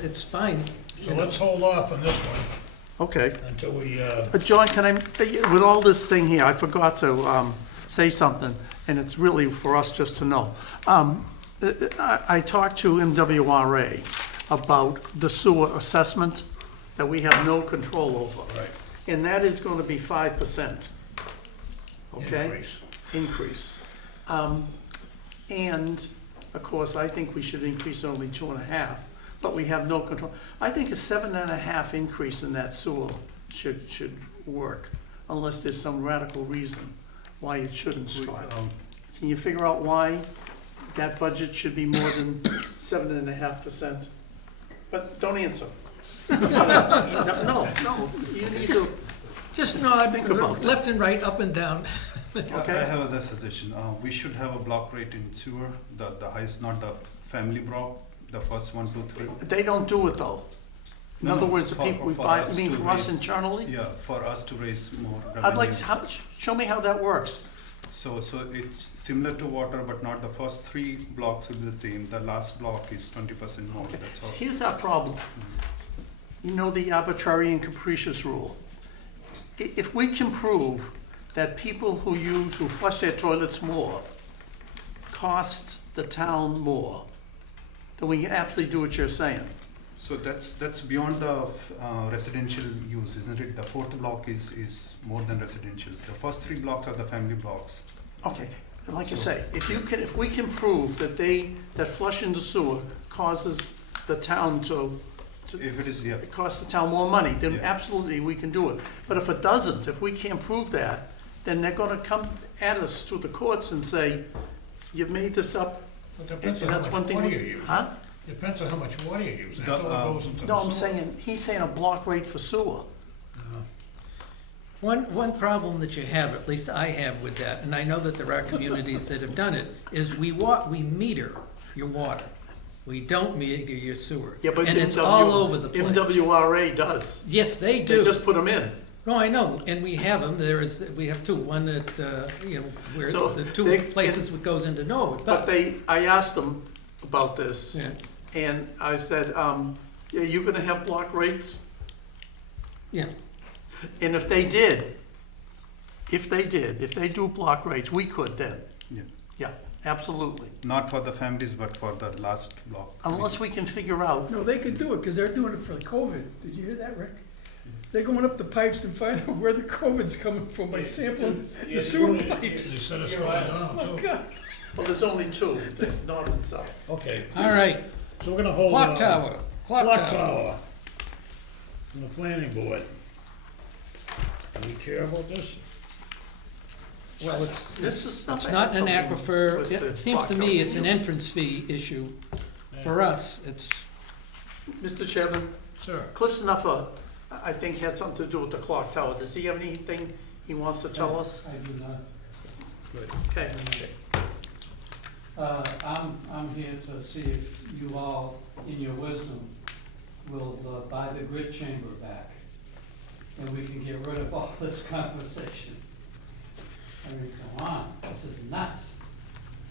It's fine. So let's hold off on this one Okay. until we, John, can I, with all this thing here, I forgot to say something, and it's really for us just to know. I talked to MWRA about the sewer assessment that we have no control over. Right. And that is gonna be 5%. Okay? increase. Increase. And, of course, I think we should increase only 2.5, but we have no control. I think a 7.5 increase in that sewer should work, unless there's some radical reason why it shouldn't, Scott. Can you figure out why that budget should be more than 7.5%? But don't answer. No, you need to, Just nod, Think about that. left and right, up and down. Okay. I have another suggestion. We should have a block rate in sewer, the highest, not the family block, the first 1, 2, 3. they don't do it though. In No, other no, words, the for- people we for buy, us you mean to for us raise- internally? Yeah, for us to raise more revenue. I'd like, show me how that works. So it's similar to water, but not the first 3 blocks will be the same. The last block is 20% more, Okay. that's all. Here's our problem. You know the arbitrary and capricious rule. If we can prove that people who flush their toilets more cost the town more, then we can absolutely do what you're saying. So that's beyond the residential use, isn't it? The 4th block is more than residential. The first 3 blocks are the family blocks. Okay, and like I say, if we can prove that flushing the sewer causes the town If it is, yeah. it costs the town more money, then Yeah. absolutely we can do it. But if it doesn't, if we can't prove that, then they're gonna come at us through the courts and say, you've made this up. It And depends on how that's one much thing water you we, use. huh? Depends on how much water you use. That The, all goes into the No, I'm sewer. saying, he's saying a block rate for sewer. One problem that you have, at least I have with that, and I know that there are communities that have done it, is we meter your water. We don't meter your sewer. Yeah, but And it's all over the place. MWRA does. Yes, they They do. just put them in. No, I know, and we have them. We have 2. One that, where So the 2 they- places that goes into Norwood. But I asked them about this, Yeah, and I said, are you gonna have block rates? yeah. And if they do block rates, we could then. Yeah. Yeah, absolutely. Not for the families, but for the last block. Unless we can figure out, No, they could do it, because they're doing it for COVID. Did you hear that, Rick? They're going up the pipes and finding out where the COVID's coming from by sampling the sewer They pipes. set us right Oh, down, my too. God. well, there's only 2, there's north and south. Okay, All right, so we're gonna hold. clock tower, Clock tower. From the planning board. Do we care about this? Well, it's This is not something- an something aquifer. with the It seems to clock me tower. it's an entrance fee issue. For us, it's, Mr. Chairman, Sir? Cliff Snuffer, I think, had something to do with the clock tower. Does he have anything he wants to tell us? I do not. Good. Okay. I'm here to see if you all, in your wisdom, will buy the grid chamber back, and we can get rid of all this conversation. I mean, come on, this is nuts.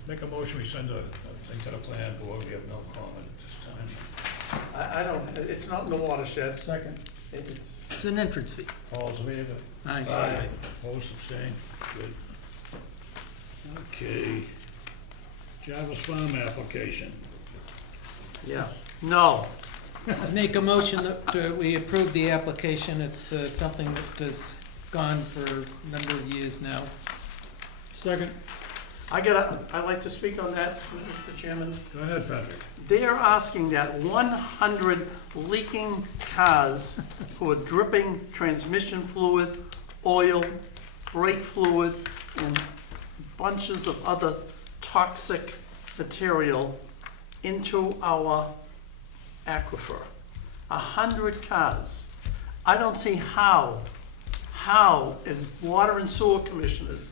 Make a motion, we send a thing to the plan board, we have no comment at this time. I don't, it's not in the watershed. Second. It's, It's an entrance fee. All's in favor? Aye. Opposed, abstained, good. Okay. Jarvis Farm application. Yeah. No. I make a motion that we approve the application. It's something that has gone for a number of years now. Second. I'd like to speak on that, Mr. Chairman. Go ahead, Patrick. They are asking that 100 leaking cars who are dripping transmission fluid, oil, brake fluid, and bunches of other toxic material into our aquifer. 100 cars. I don't see how, as water and sewer commissioners,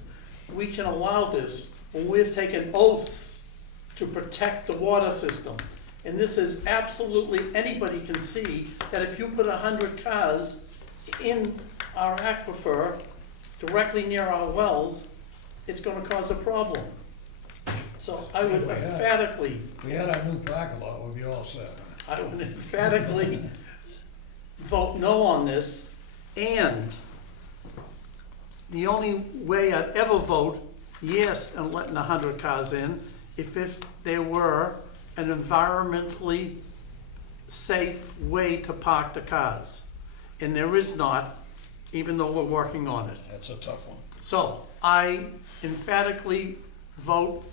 we can allow this when we've taken oaths to protect the water system. And this is absolutely, anybody can see that if you put 100 cars in our aquifer, directly near our wells, it's gonna cause a problem. So I would emphatically, We had our new parking lot, we'll be all set. I would emphatically vote no on this, and the only way I'd ever vote yes on letting 100 cars in, if there were an environmentally safe way to park the cars. And there is not, even though we're working on it. That's a tough one. So I emphatically vote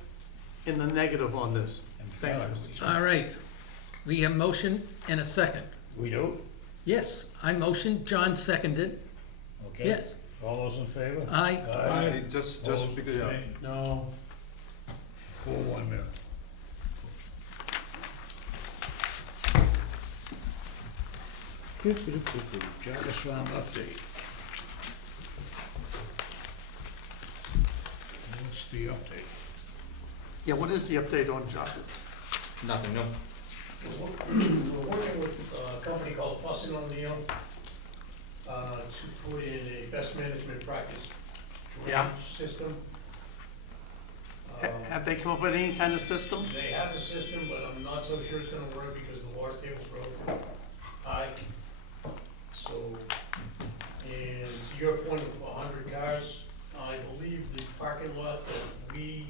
in the negative on this. Thank you. All right. We have motion and a second. We do? Yes, I motioned, John seconded. Okay. Yes. All those in favor? Aye. I just Opposed, because, yeah. abstained? No. 4-1 there. Jarvis Farm update. What's the update? Yeah, what is the update on Jarvis? Nothing, no. We're working with a company called Fussin' O'Neill to put in a best management practice Yeah. drainage system. Have they come up with any kind of system? They have a system, but I'm not so sure it's gonna work because the water table's real high. So, and to your point of 100 cars, I believe the parking lot that we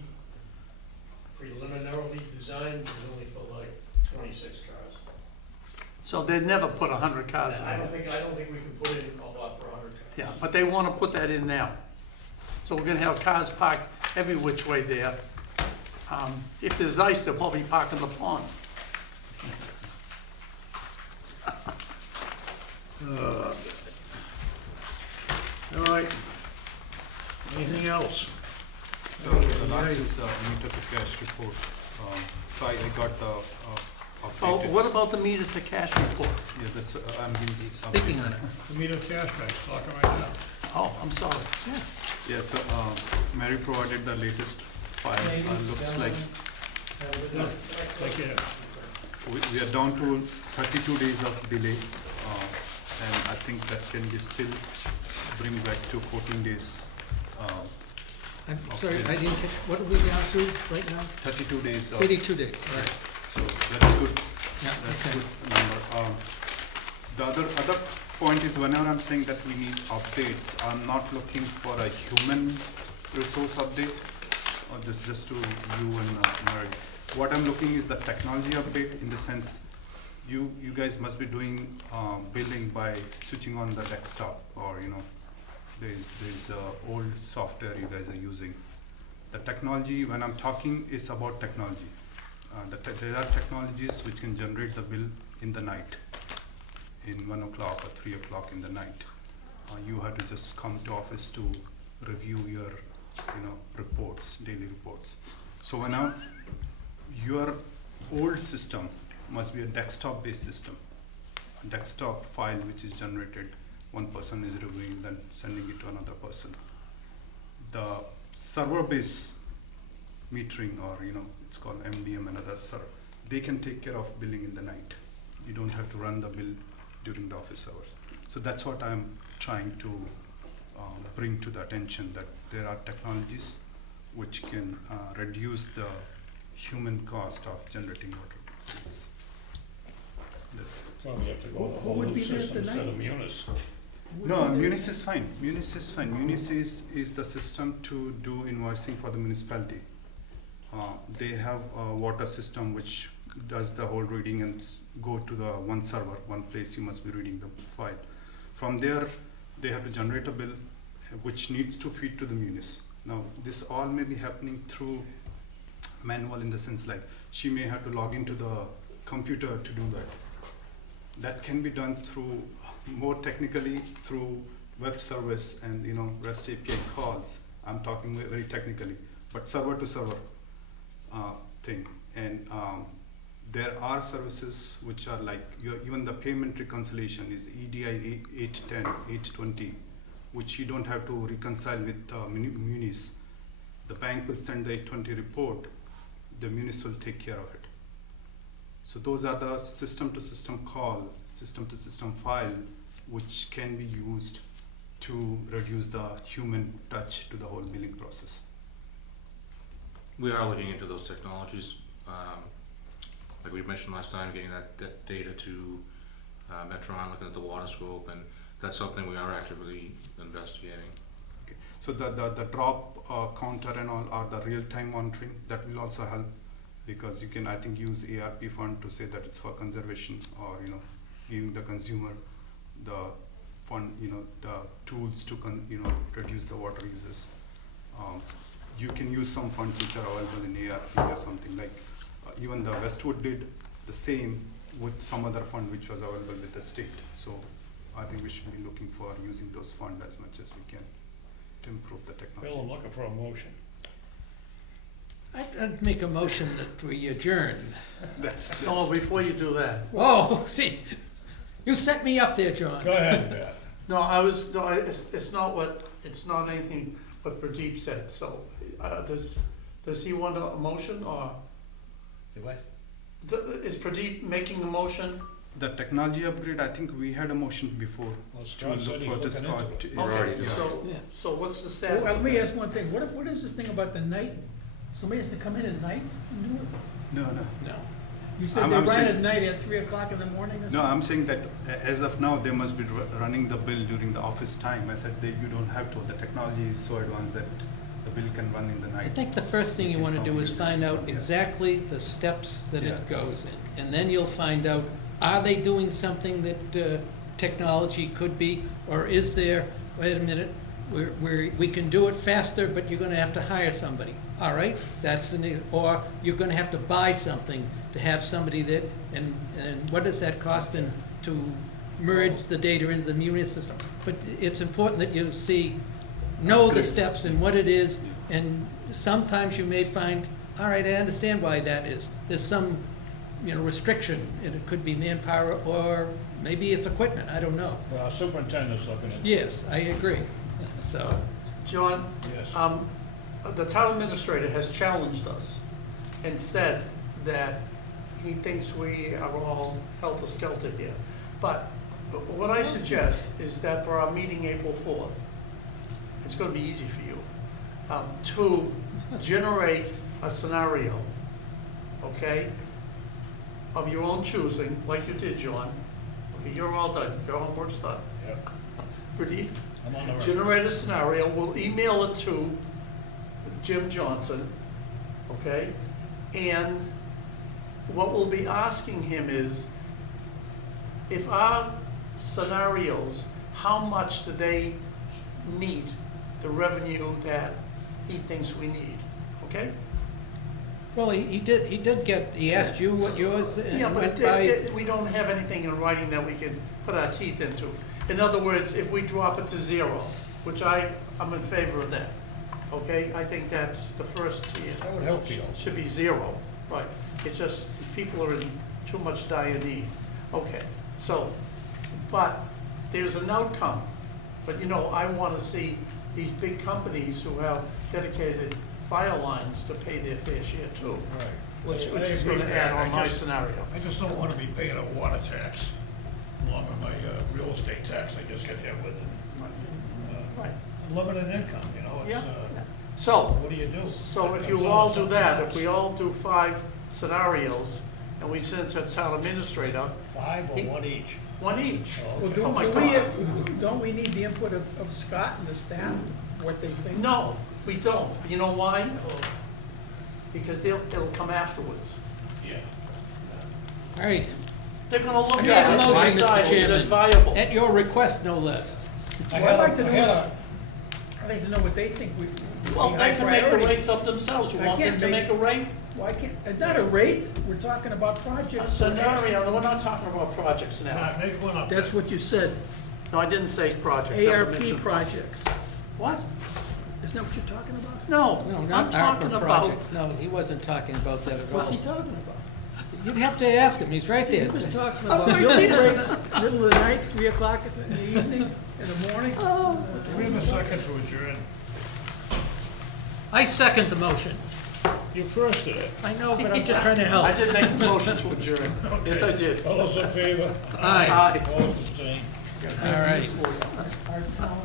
preliminarily designed was only for like 26 cars. So they'd never put 100 cars in I there. don't think we can put in a lot for 100 cars. Yeah, but they want to put that in now. So we're gonna have cars parked every which way there. If there's ice, they'll probably park in the pond. All right. Anything else? The last is meter to cash report. So I got the Oh, updated. what about the meter to cash report? Yeah, that's, I'm giving this Speaking update. on it. The meter cashbacks, talking right now. Oh, I'm sorry. Yeah, so Mary provided the latest file. Looks like Take care. we are down to 32 days of delay. And I think that can be still bring back to 14 days. I'm sorry, I didn't catch, what are we down to right now? 32 days of. 32 days, all right. So that's good. Yeah, That's okay. good number. The other point is whenever I'm saying that we need updates, I'm not looking for a human resource update, or just to you and Mary. What I'm looking is the technology update, in the sense, you guys must be doing billing by switching on the desktop, or there's old software you guys are using. The technology, when I'm talking, is about technology. There are technologies which can generate the bill in the night, in 1 o'clock or 3 o'clock in the night. You have to just come to office to review your, reports, daily reports. So your old system must be a desktop-based system. A desktop file which is generated, one person is reviewing, then sending it to another person. The server-based metering, or it's called MDM and others, they can take care of billing in the night. You don't have to run the bill during the office hours. So that's what I'm trying to bring to the attention that there are technologies which can reduce the human cost of generating water. That's So we have to go with the Who whole would new be there system instead tonight? of Munis. No, Munis is fine. Munis is fine. Munis is the system to do invoicing for the municipality. They have a water system which does the whole reading and go to the one server, one place you must be reading the file. From there, they have to generate a bill which needs to feed to the Munis. Now, this all may be happening through manual in the sense like she may have to log into the computer to do that. That can be done through more technically through web service and REST API calls. I'm talking very technically, but server to server thing. And there are services which are like even the payment reconciliation is EDI 810, 820, which you don't have to reconcile with Munis. The bank will send the 820 report, the Munis will take care of it. So those are the system to system call, system to system file, which can be used to reduce the human touch to the whole billing process. We are looking into those technologies. Like we mentioned last time, getting that data to Metron, looking at the water scope, and that's something we are actively investigating. Okay. So the drop counter and all are the real-time monitoring. That will also help because you can, I think, use ARP fund to say that it's for conservation or, giving the consumer the fund, the tools to, reduce the water uses. You can use some funds which are available in ARP or something like, even the Westwood did the same with some other fund which was available with the state. So I think we should be looking for using those funds as much as we can to improve the technology. Bill, I'm looking for a motion. I'd make a motion that we adjourn. That's Oh, before you do that, Oh, see, you set me up there, John. Go ahead, Pat. it's not anything what Pradeep said, so, does he want a motion, or? What? Is Pradeep making a motion? the technology upgrade. I think we had a motion before Well, to Scott said look he's for the looking into Scott. it. already Okay, doing so, Yeah. so what's the status? Well, of let me that? ask one thing, what is this thing about the night? Somebody has to come in at night and do it? No. No. You said I'm they run saying- at night at 3 o'clock in the morning or something? No, I'm saying that as of now, they must be running the bill during the office time. I said that you don't have to. The technology is so advanced that the bill can run in the night. I think the first thing you want to do is find out Yeah. exactly the steps that Yeah. it goes in. And then you'll find out, are they doing something that technology could be? Or is there, wait a minute, we can do it faster, but you're going to have to hire somebody. All right, or you're going to have to buy something to have somebody that, and what does that cost to merge the data into the Munis system? But it's important that you know the steps and what it is, and sometimes you may find, all right, I understand why that is. There's some, restriction, and it could be manpower, or maybe it's equipment, I don't know. Well, superintendent's looking into it. Yes, I agree. So, John, Yes. the town administrator has challenged us and said that he thinks we are all helter-skelter here. But what I suggest is that for our meeting April 4th, it's gonna be easy for you, to generate a scenario, okay, of your own choosing, like you did, John. Okay, you're all done, your homework's done. Yep. Pretty, I'm on the record. generate a scenario, we'll email it to Jim Johnson, okay? And what we'll be asking him is, if our scenarios, how much do they meet the revenue that he thinks we need, okay? well, he asked you what yours, Yeah, and but went by, we don't have anything in writing that we can put our teeth into. In other words, if we drop it to 0, which I'm in favor of that, okay? I think that's the first tier. That would help you. Should be 0, right. It's just, people are in too much dire need. Okay, so, but there's an outcome. But I want to see these big companies who have dedicated fire lines to pay their fair share too. Right. Which I is agree going to with add that. on my scenario. I just don't want to be paying a water tax along with my real estate tax I just got hit with. Right. limited income, you know, it's, Yeah. So, what do you do? so if Comes you out all of do something that, else. if we all do 5 scenarios, and we send to the town administrator, 5 or 1 each? 1 each. Oh, Well, okay. Oh my don't we need the input of Scott and the staff, what they think? No, we don't. You know why? Because it'll come afterwards. Yeah. All right, They're gonna look I made at a it motion, and decide, Mr. is it Chairman. viable? At your request, no less. Well, I'd like to know what they think we. Well, be they high can make the priority. rates up themselves. You I want them can't to make- make a rate? Why can't, not a rate, we're talking about A projects. scenario, no, we're not talking about projects now. Matt, make one up. That's what you said, No, I didn't say project. Never ARP mentioned- projects. What? Isn't that what you're talking about? No, No, I'm not talking ARPA about, projects. No, he wasn't talking about that at all. What's he talking about? You'd have to ask him, he's right He there. was talking about building rates, middle of the night, 3 o'clock in the evening, in the morning. Oh. Do we have a second to adjourn? I second the motion. You first did it. I know, but I'm just trying to help. I did make a motion to adjourn. Yes, I did. All those in favor? Aye. Aye. All abstained. All right. Our town